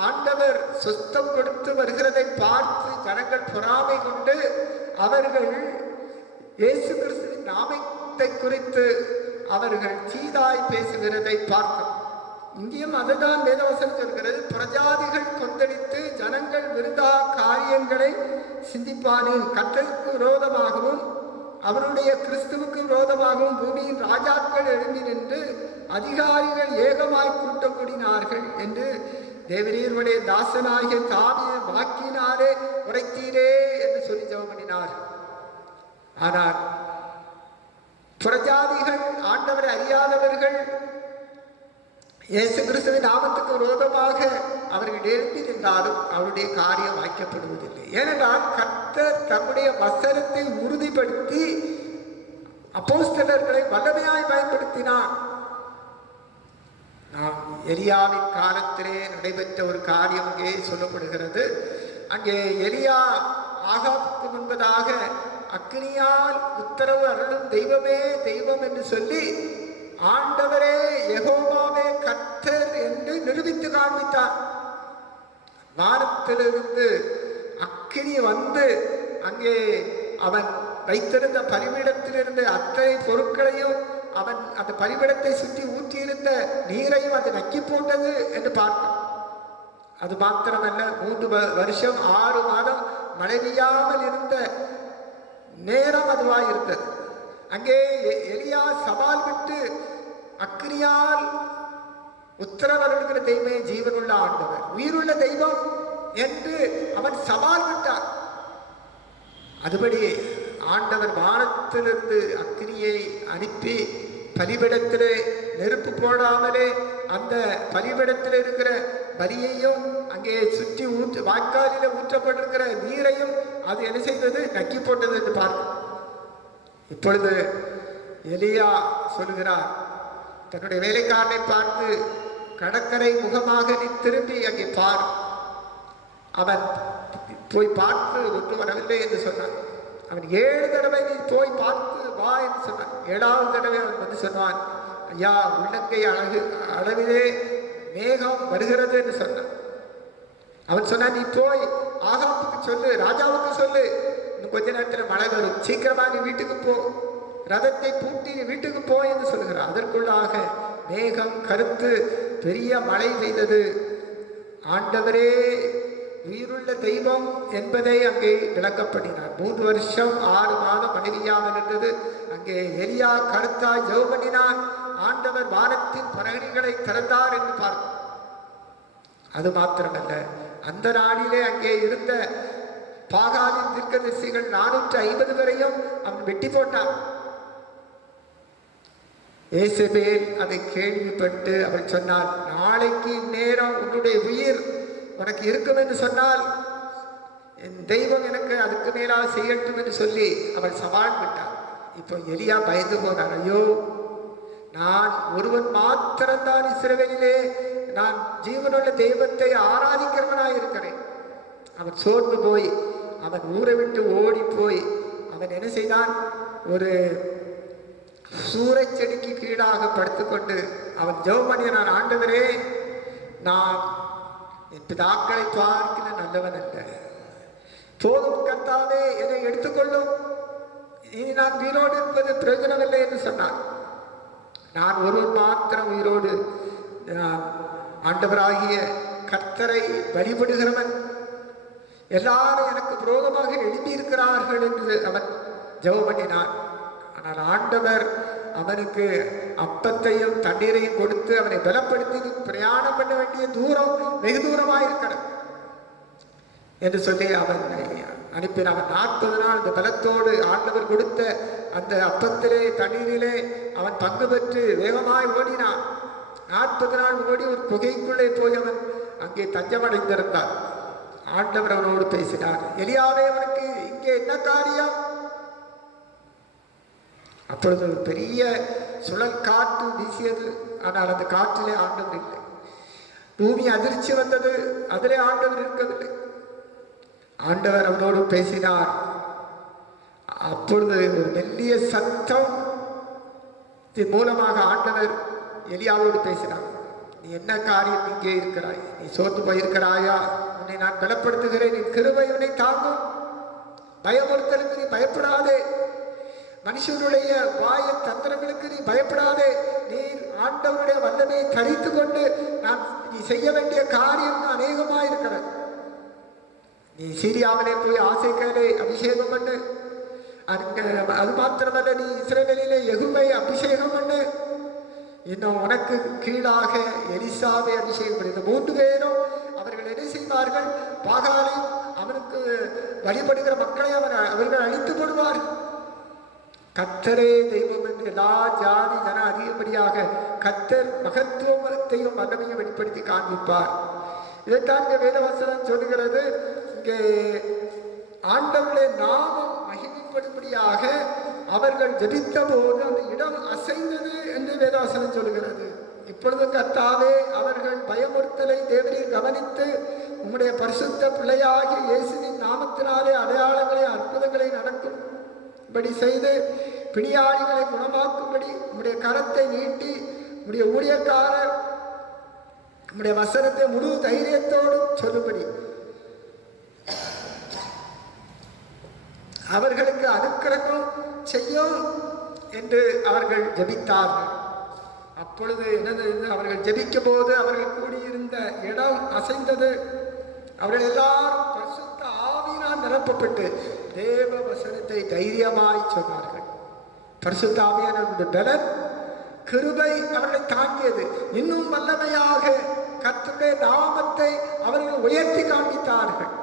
ஆண்டவர் சுத்தம் கொடுத்து வருகிறதை பார்த்து ஜனங்கள் பொறாமை கொண்டு அவர்கள் இயேசு கிறிஸ்துவின் நாமத்தை குறித்து அவர்கள் சீதாய் பேசுகிறதை பார்க்கிறோம். இங்கேயும் அதுதான் வேதவசனம் சொல்கிறது. பிரஜாதிகள் கொந்தளித்து ஜனங்கள் விருதா காரியங்களை சிந்திப்பானில் கர்த்தருக்கு விரோதமாகவும் அவருடைய கிறிஸ்துவுக்கு விரோதமாகவும் பூமியின் ராஜாக்கள் எழும்பி நின்று அதிகாரிகள் ஏகமாய் கூட்டம் கூடினார்கள் என்று தேவரீருடைய தாசனாகிய தாவிய வாக்கினாரே உரைத்தீரே என்று சொல்லி ஜெபம் பண்ணினார். ஆனால் பிரஜாதிகள், ஆண்டவரை அறியாதவர்கள் இயேசு கிறிஸ்துவின் நாமத்துக்கு விரோதமாக அவர்கள் எழுப்பி நின்றாலும் அவருடைய காரியம் வாய்க்கப்படுவதில்லை. ஏனென்றால் கர்த்தர் தம்முடைய வசனத்தை உறுதிப்படுத்தி அப்போஸ்தலர்களை வல்லமையாய் பயன்படுத்தினார். நாம் எலியாவின் காலத்திலே நடைபெற்ற ஒரு காரியம் அங்கே சொல்லப்படுகிறது. அங்கே எலியா ஆகாபுக்கு முன்பதாக அக்னியால் உத்தரவு அருளும் தெய்வமே தெய்வம் என்று சொல்லி ஆண்டவரே யெகோவாவே கர்த்தர் என்று நிரூபித்து காண்பித்தார். வானத்திலிருந்து அக்கினி வந்து அங்கே அவன் வைத்திருந்த பலிபீடத்திலிருந்து அத்தனை பொருட்களையும் அவன் அந்த பலிபீடத்தை சுற்றி ஊற்றியிருந்த நீரையும் அது நக்கி போட்டது என்று பார்த்தான். அது மாத்திரமல்ல, 3 வருஷம் 6 மாதம் மழை பெய்யாமல் இருந்த நேரம் அதுவாக இருந்தது. அங்கே எலியா சவால் விட்டு அக்னியால் உத்தரவருகிற தெய்வமே ஜீவனுள்ள ஆண்டவர், உயிருள்ள தெய்வம் என்று அவன் சவால் விட்டான். அதுபடி ஆண்டவர் வானத்திலிருந்து அக்னியை அனுப்பி பலிபீடத்திலே நெருப்பு போடாமலே அந்த பலிபீடத்தில் இருக்கிற பலியையும் அங்கே சுற்றி வாய்க்காலில ஊற்றப்பட்டிருக்கிற நீரையும் அது என்ன செய்தது? நக்கி போட்டது என்று பார்க்கும். இப்பொழுது எலியா சொல்கிறார், தன்னுடைய வேலைக்காரனை பார்த்து, கடற்கரை முகமாக நீ திரும்பி அங்கே பார். அவன் போய் பார்த்து ஒன்று வரவில்லை என்று சொன்னான். அவன் 7 தடவை நீ போய் பார்த்து வா என்று சொன்னான். 7வது தடவை அவன் வந்து சொன்னான், ஐயா உள்ளங்கை அளவிலே மேகம் வருகிறது என்று சொன்னான். அவன் சொன்னான், நீ போய் ஆகாப்புக்கு சொல்லு, ராஜாவுக்கு சொல்லு, இன்னும் கொஞ்ச நேரத்தில் மழை வரும், சீக்கிரமா நீ வீட்டுக்கு போ, ரதத்தை பூட்டி நீ வீட்டுக்கு போ என்று சொல்கிறான். அதற்குள்ளாக மேகம் கருத்து பெரிய மழை பெய்தது. ஆண்டவரே உயிருள்ள தெய்வம் என்பதை அங்கே விளக்கப்படினார். 3 வருஷம் 6 மாதம் மனைவியாமல் இருந்தது. அங்கே எலியா கருத்தாய் ஜெபம் பண்ணினார். ஆண்டவர் வானத்தின் பரகணிகளை திறந்தார் என்று பார்க்கும். அது மாத்திரமல்ல, அந்த நாளிலே அங்கே இருந்த பாகாலின் தீர்க்கதரிசிகள் 450 பேரையும் அவன் வெட்டி போட்டான். ஏசபேல் அதை கேள்விப்பட்டு அவள் சொன்னாள், நாளைக்கு நேரம் உன்னுடைய உயிர் உனக்கு இருக்கும் என்று சொன்னால் என் தெய்வம் எனக்கு அதுக்கு மேலாக செய்யட்டும் என்று சொல்லி அவள் சவால் விட்டாள். இப்போ எலியா பயந்து போனார். ஐயோ, நான் ஒருவன் மாத்திரம்தான் இஸ்ரவேலிலே நான் ஜீவனுள்ள தெய்வத்தை ஆராதிக்கிறவனாய் இருக்கிறேன். அவன் சோர்ந்து போய் அவன் ஊரை விட்டு ஓடி போய் அவன் என்ன செய்தான்? ஒரு சூறை செடிக்கு கீழாக படுத்துக்கொண்டு அவன் ஜெபம் பண்ணினான், ஆண்டவரே, நான் என் பிதாக்களை பார்க்கிற நல்லவன் அல்ல, போதும் கர்த்தாவே, என்னை எடுத்துக்கொள்ளும், இனி நான் உயிரோடு இருப்பது பிரயோஜனமில்லை என்று சொன்னான். நான் ஒருவன் மாத்திரம் உயிரோடு, ஆண்டவராகிய கர்த்தரை வழிபடுகிறவன், எல்லாரும் எனக்கு விரோதமாக எழுதியிருக்கிறார்கள் என்று அவன் ஜெபம் பண்ணினான். ஆனால் ஆண்டவர் அவனுக்கு அப்பத்தையும் தண்ணீரையும் கொடுத்து அவனை பலப்படுத்தி பிரயாணம் பண்ண வேண்டிய தூரம் வெகு தூரமாக இருக்கிறது என்று சொல்லி அவன் அனுப்பினான். அவன் 40 நாள் அந்த பலத்தோடு ஆண்டவர் கொடுத்த அந்த அப்பத்திலே தண்ணீரிலே அவன் பங்கு பெற்று வேகமாய் ஓடினான். 40 நாள் ஓடி ஒரு குகைக்குள்ளே போய் அவன் அங்கே தஞ்சமடைந்திருந்தான். ஆண்டவர் அவனோடு பேசினார். எலியாவே, அவனுக்கு இங்கே என்ன காரியம்? அப்பொழுது ஒரு பெரிய சுழல் காற்று வீசியது. ஆனால் அந்த காற்றிலே ஆண்டவர் இல்லை. பூமி அதிர்ச்சி வந்தது, அதிலே ஆண்டவர் இருக்கவில்லை. ஆண்டவர் அவனோடு பேசினார். அப்பொழுது ஒரு மெல்லிய சத்தம் மூலமாக ஆண்டவர் எலியாவோடு பேசினார். நீ என்ன காரியம் இங்கே இருக்கிறாய்? நீ சோர்ந்து போயிருக்கிறாயா? உன்னை நான் பலப்படுத்துகிறேன், என் கிருபை உன்னை தாங்கும். பயமுறுத்தலுக்கு நீ பயப்படாதே, மனுஷனுடைய வாய தந்திரங்களுக்கு நீ பயப்படாதே. நீ ஆண்டவருடைய வல்லமையை தரித்து கொண்டு நீ செய்ய வேண்டிய காரியம் அநேகமாயிருக்கிறது. நீ சீரியாவிலே போய் ஆசைக்காலே அபிஷேகம் பண்ணு. அது மாத்திரமல்ல, நீ இஸ்ரவேலிலே யெகூவை அபிஷேகம் பண்ணு. இன்னும் உனக்கு கீழாக எலிசாவை அபிஷேகம் பண்ணு. இந்த 3 பேரும் அவர்கள் என்ன செய்வார்கள்? பாகாலை அவனுக்கு வழிபடுகிற மக்களை அவர்கள் அழித்து போடுவார்கள். கர்த்தரே தெய்வம் என்று எல்லா ஜாதி ஜன அதிகப்படியாக கர்த்தர் மகத்துவத்தையும் வல்லமையும் வெளிப்படுத்தி காண்பிப்பார். இதைத்தான் இங்கே வேதவசனம் சொல்லுகிறது. இங்கே ஆண்டவருடைய நாமம் மகிமைப்படும்படியாக அவர்கள் ஜெபித்த போது அந்த இடம் அசைந்தது என்று வேதவசனம் சொல்லுகிறது. இப்பொழுது கர்த்தாவே, அவர்கள் பயமுறுத்தலை தேவரீர் கவனித்து உம்முடைய பரிசுத்த பிள்ளையாகிய இயேசுவின் நாமத்தினாலே அடையாளங்களை அற்புதங்களை நடக்கும்படி செய்து பிணியாளிகளை குணமாக்கும்படி உம்முடைய கரத்தை நீட்டி உம்முடைய ஊழியக்காரர் உம்முடைய வசனத்தை முழு தைரியத்தோடு சொல்லும்படி அவர்களுக்கு அனுக்கிரகம் செய்யும் என்று அவர்கள் ஜெபித்தார்கள். அப்பொழுது என்னது? அவர்கள் ஜெபிக்கும் போது அவர்கள் கூடியிருந்த இடம் அசைந்தது. அவர்கள் எல்லாரும் பரிசுத்த ஆவியினால் நிரப்பப்பட்டு தேவ வசனத்தை தைரியமாய் சொன்னார்கள். பரிசுத்த ஆவியான பலன் கிருபை அவர்களை தாங்கியது. இன்னும் வல்லமையாக கர்த்தருடைய நாமத்தை அவர்கள் உயர்த்தி காண்பித்தார்கள்.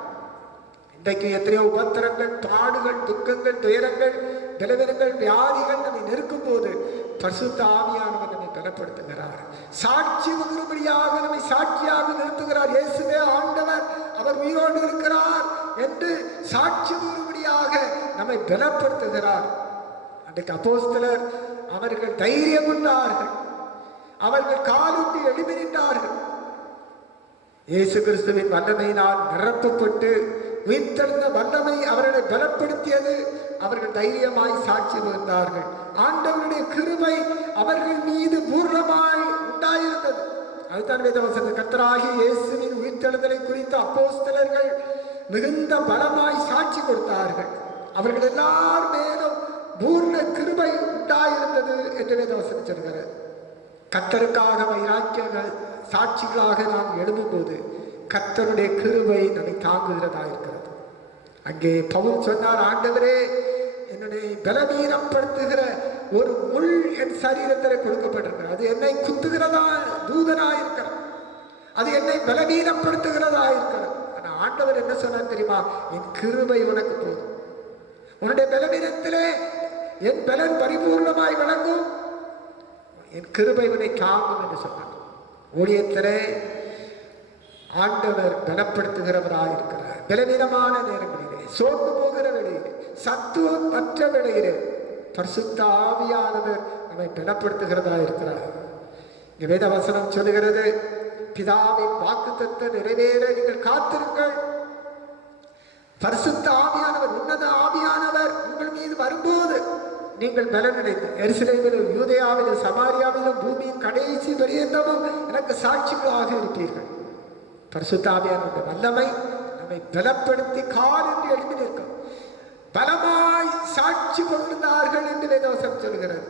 இன்றைக்கு எத்தனையோ உபத்திரங்கள், பாடுகள், துக்கங்கள், துயரங்கள், பலவீனங்கள், வியாதிகள் நம்மை நெருக்கும் போது பரிசுத்த ஆவியானவர் நம்மை பலப்படுத்துகிறார். சாட்சி வரும்படியாக நம்மை சாட்சியாக நிறுத்துகிறார். இயேசுவே ஆண்டவர், அவர் உயிரோடு இருக்கிறார் என்று சாட்சி வரும்படியாக நம்மை பலப்படுத்துகிறார். அன்றைக்கு அப்போஸ்தலர் அவர்கள் தைரியம் கொண்டார்கள். அவர்கள் காலுக்கு எழுப்பி நின்றார்கள். இயேசு கிறிஸ்துவின் வல்லமையினால் நிரப்பப்பட்டு உயிர்த்தெழுந்த வல்லமை அவர்களை பலப்படுத்தியது. அவர்கள் தைரியமாய் சாட்சி வந்தார்கள். ஆண்டவருடைய கிருபை அவர்கள் மீது பூர்ணமாய் உண்டாயிருந்தது. அதுதான் வேதவசனம். கர்த்தராகிய இயேசுவின் உயிர்த்தெழுதலை குறித்த அப்போஸ்தலர்கள் மிகுந்த பலமாய் சாட்சி கொடுத்தார்கள். அவர்கள் எல்லார் மேலும் பூர்ண கிருபை உண்டாயிருந்தது என்று வேதவசனம் சொல்கிறது. கர்த்தருக்காக வைராக்கிய சாட்சிகளாக நாம் எழும்பும்போது கர்த்தருடைய கிருபை நம்மை தாங்குகிறதா இருக்கிறது. அங்கே பவுல் சொன்னார், ஆண்டவரே, என்னுடைய பலவீனப்படுத்துகிற ஒரு முள் என் சரீரத்தில் கொடுக்கப்பட்டிருக்கிறது. அது என்னை குத்துகிறதா தூதனா இருக்கிறது. அது என்னை பலவீனப்படுத்துகிறதா இருக்கிறது. ஆனால் ஆண்டவர் என்ன சொன்னார் தெரியுமா? என் கிருபை உனக்கு போதும். உன்னுடைய பலவீனத்திலே என் பலன் பரிபூர்ணமாய் விளங்கும். என் கிருபை உன்னை தாங்கும் என்று சொன்னார். ஊழியத்திலே ஆண்டவர் பலப்படுத்துகிறவராய் இருக்கிறார். பலவீனமான நேரங்களிலே, சோர்ந்து போகிற வேளையிலே, சத்துவம் மற்ற வேளையிலே பரிசுத்த ஆவியானவர் நம்மை பலப்படுத்துகிறதா இருக்கிறார். இங்கே வேதவசனம் சொல்லுகிறது, பிதாவின் வாக்குத்தத்தம் நிறைவேற நீங்கள் காத்திருங்கள். பரிசுத்த ஆவியானவர், உன்னத ஆவியானவர் உங்கள் மீது வரும்போது நீங்கள் பலனடைந்து எருசலேமிலும் யூதேயாவிலும் சமாரியாவிலும் பூமியின் கடைசி பரியந்தமும் எனக்கு சாட்சிகளாக இருப்பீர்கள். பரிசுத்த ஆவியானவருடைய வல்லமை நம்மை பலப்படுத்தி கால் என்று எழுதி நிற்கும். பலமாய் சாட்சி கொண்டிருந்தார்கள் என்று வேதவசனம் சொல்கிறது.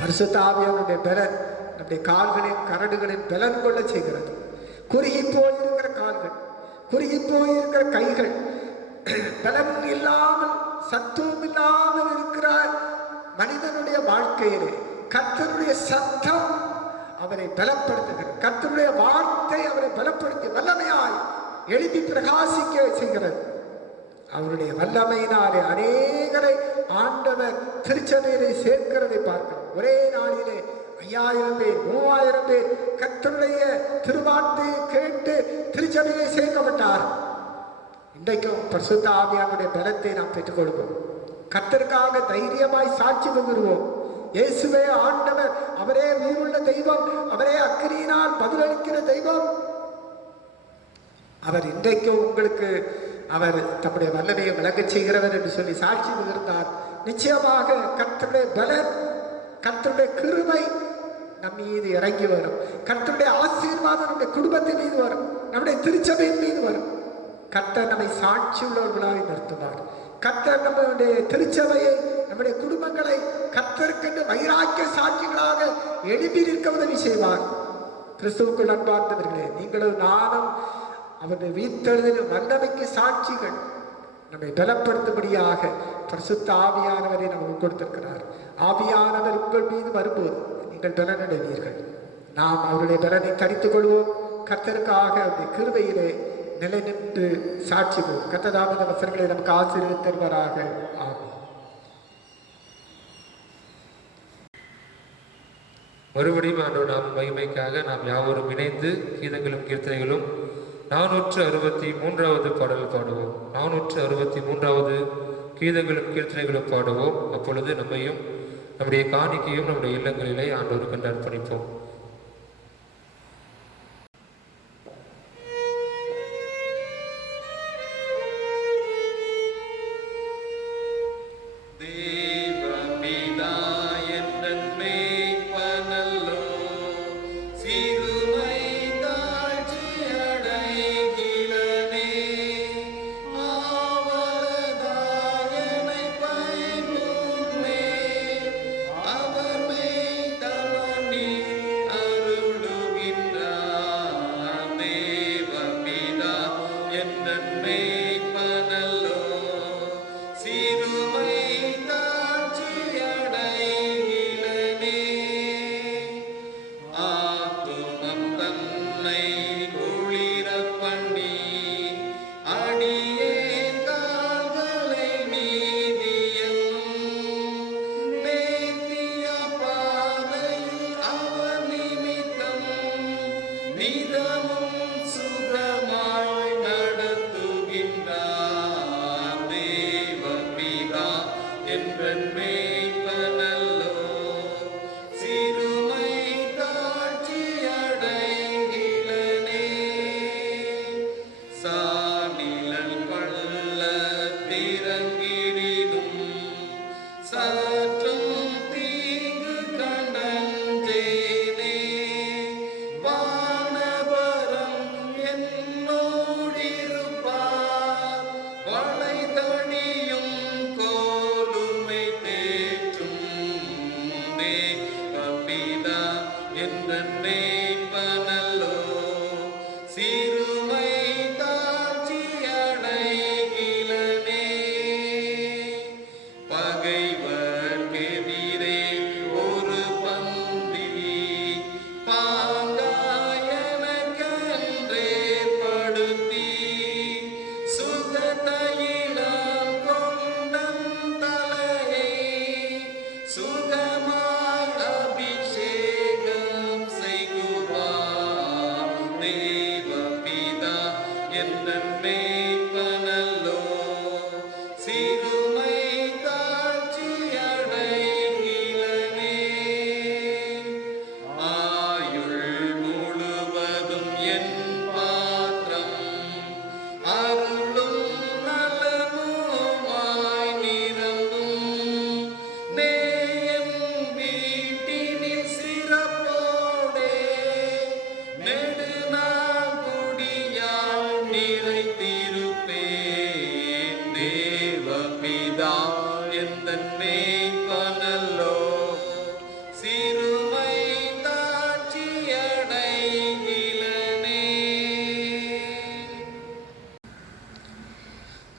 பரிசுத்த ஆவியானவருடைய பலன் நம்முடைய கால்களின் கரடுகளின் பலன் கொள்ள செய்கிறது. குறுகி போயிருக்கிற கால்கள், குறுகி போயிருக்கிற கைகள், பலன் இல்லாமல் சத்துவம் இல்லாமல் இருக்கிறார் மனிதனுடைய வாழ்க்கையிலே கர்த்தருடைய சத்தம் அவரை பலப்படுத்துகிறது. கர்த்தருடைய வார்த்தை அவரை பலப்படுத்தி வல்லமையாய் எழுப்பி பிரகாசிக்க செய்கிறது. அவருடைய வல்லமையினாலே அநேகரை ஆண்டவர் திருச்சபையிலே சேர்க்கிறதை பார்க்கிறோம். ஒரே நாளிலே 5000 பேர் 3000 பேர் கர்த்தருடைய திருவார்த்தையை கேட்டு திருச்சபையிலே சேர்க்கப்பட்டார். இன்றைக்கும் பரிசுத்த ஆவியானுடைய பலத்தை நாம் பெற்றுக்கொள்வோம். கர்த்தருக்காக தைரியமாய் சாட்சி பகிர்வோம். இயேசுவே ஆண்டவர், அவரே உயிருள்ள தெய்வம், அவரே அக்கினியினால் பதிலளிக்கிற தெய்வம். அவர் இன்றைக்கும் உங்களுக்கு அவர் தம்முடைய வல்லமையை விளங்கச் செய்கிறவர் என்று சொல்லி சாட்சி பகிர்ந்தார். நிச்சயமாக கர்த்தருடைய பலன், கர்த்தருடைய கிருபை நம் மீது இறங்கி வரும். கர்த்தருடைய ஆசீர்வாதம் நம்முடைய குடும்பத்தின் மீது வரும், நம்முடைய திருச்சபையின் மீது வரும். கர்த்தர் நம்மை சாட்சி உள்ளவர்களாக நிறுத்துவார். கர்த்தர் நம்முடைய திருச்சபையை, நம்முடைய குடும்பங்களை கர்த்தருக்கென்று வைராக்கிய சாட்சிகளாக எழுப்பி நிற்க உதவி செய்வார். கிறிஸ்துவுக்குள் அன்பார்ந்தவர்களே, நீங்களும் நானும் அவருடைய வீட்டெழுதின் வல்லமைக்கு சாட்சிகள். நம்மை பலப்படுத்தும்படியாக பரிசுத்த ஆவியானவரை நமக்கு கொடுத்திருக்கிறார். ஆவியானவர் உங்கள் மீது வரும்போது நீங்கள் பலனடைவீர்கள். நாம் அவருடைய பலனை தரித்துக் கொள்வோம். கர்த்தருக்காக அவருடைய கிருபையிலே நிலை நின்று சாட்சிவோம். கர்த்ததாமித வசனங்களை நமக்கு ஆசீர்வதித்து தருவாராக. ஆமென். மறுபடியும் ஆண்டவர் நாம் மகிமைக்காக நாம் யாவரும் இணைந்து கீதங்களும் கீர்த்தனைகளும் 463வது பாடல் பாடுவோம். 463வது கீதங்களும் கீர்த்தனைகளும் பாடுவோம். அப்பொழுது நம்மையும் நம்முடைய காணிக்கையும் நம்முடைய இல்லங்களிலே ஆண்டவருக்கு கண்டு அர்ப்பணிப்போம்.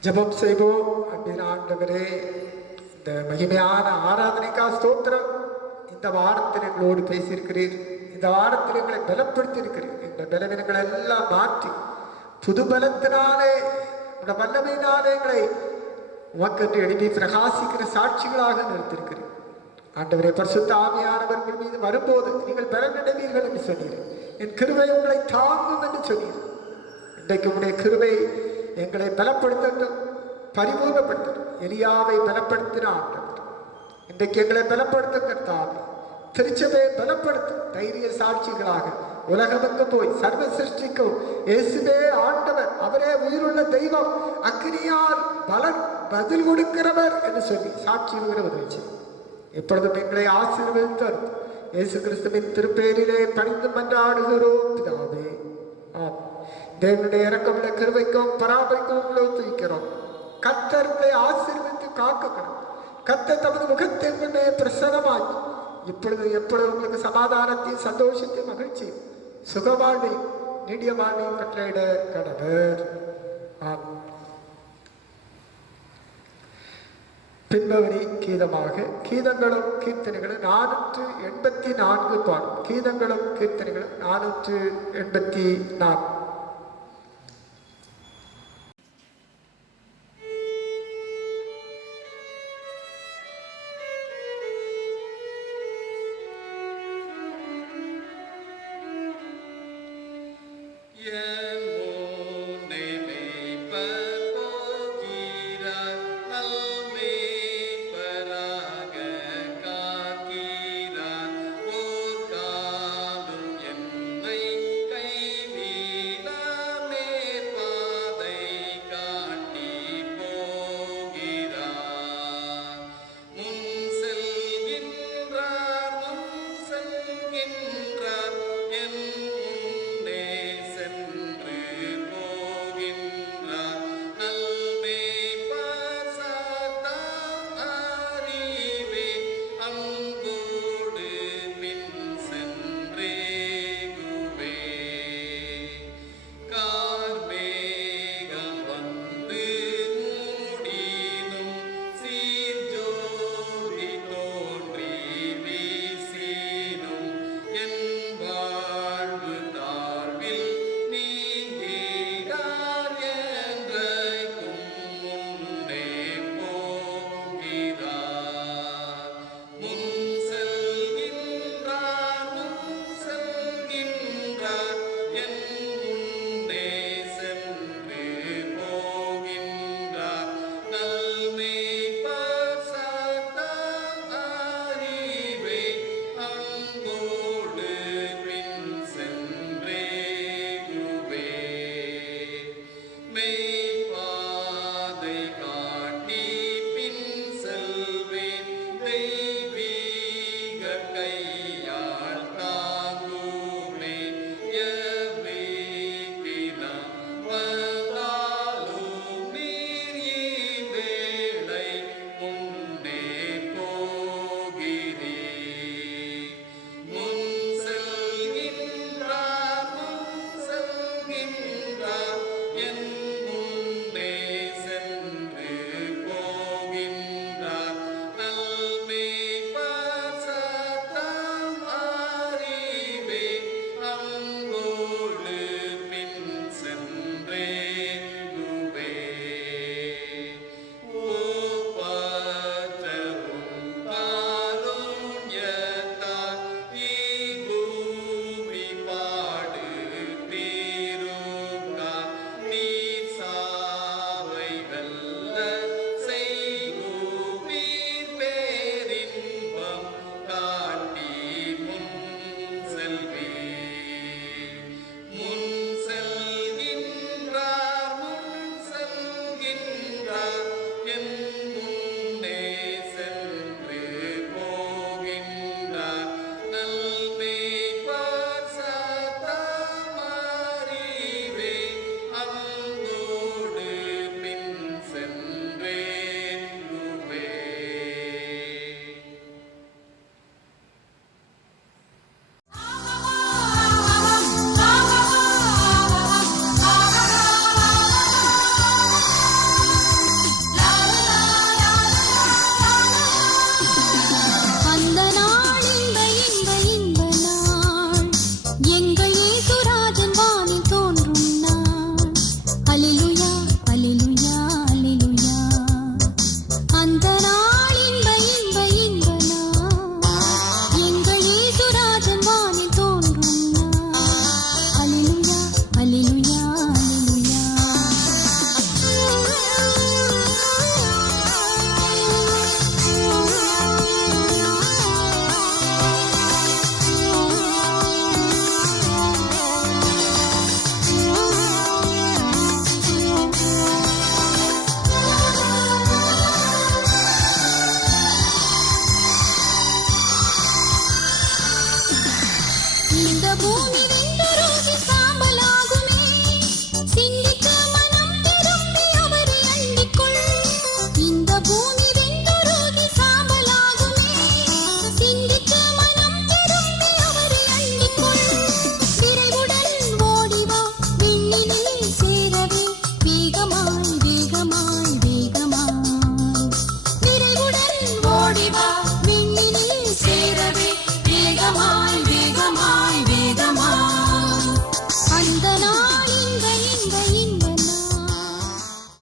ஜெபம் செய்வோம். அன்பின் ஆண்டவரே, இந்த மகிமையான ஆராதனைக்காக ஸ்தோத்திரம். இந்த வாரத்தில் எங்களோடு பேசியிருக்கிறீர். இந்த வாரத்தில் எங்களை பலப்படுத்தி இருக்கிறீர். இந்த பலவீனங்களை எல்லாம் மாற்றி புது பலத்தினாலே, உடைய வல்லமையினாலே எங்களை உமக்கென்று எழுதி பிரகாசிக்கிற சாட்சிகளாக நிறுத்திருக்கிறீர். ஆண்டவரே, பரிசுத்த ஆவியானவர் உங்கள் மீது வரும்போது நீங்கள் பலனடைவீர்கள் என்று சொன்னீர். என் கிருபை உங்களை தாங்கும் என்று சொன்னீர். இன்றைக்கு உடைய கிருபை எங்களை பலப்படுத்தட்டும். பரிபூர்ணப்படுத்தணும். எலியாவை பலப்படுத்தின ஆண்டவர் இன்றைக்கு எங்களை பலப்படுத்தும் கர்த்தாவே. திருச்சபையை பலப்படுத்தும் தைரிய சாட்சிகளாக உலகமெங்கு போய் சர்வ சிருஷ்டிக்கும் இயேசுவே ஆண்டவர், அவரே உயிருள்ள தெய்வம், அக்னியால் பதில் கொடுக்கிறவர் என்று சொல்லி சாட்சி உதவி எப்பொழுதும் எங்களை ஆசீர்வதித்தார். இயேசு கிறிஸ்துவின் திருப்பேரிலே பணிந்து மன்றாடுகிறோம் பிதாவே. தேவனுடைய இரக்கமுள்ள கிருபைக்கும் பராமரிக்கும் துதிக்கிறோம். கர்த்தர் உங்களை ஆசீர்வதித்து காக்கணும். கர்த்தர் தமது முகத்தை கொண்டே பிரசனமாய் இப்பொழுது எப்பொழுது உங்களுக்கு சமாதானத்தையும் சந்தோஷத்தையும் மகிழ்ச்சியும் சுகவாழ்வையும் நீடிய வாழ்வையும் கட்டளையிட கடவர். பின்பவரி கீதமாக கீதங்களும் கீர்த்தனைகளும் 484 பாடும். கீதங்களும் கீர்த்தனைகளும் 484. அந்த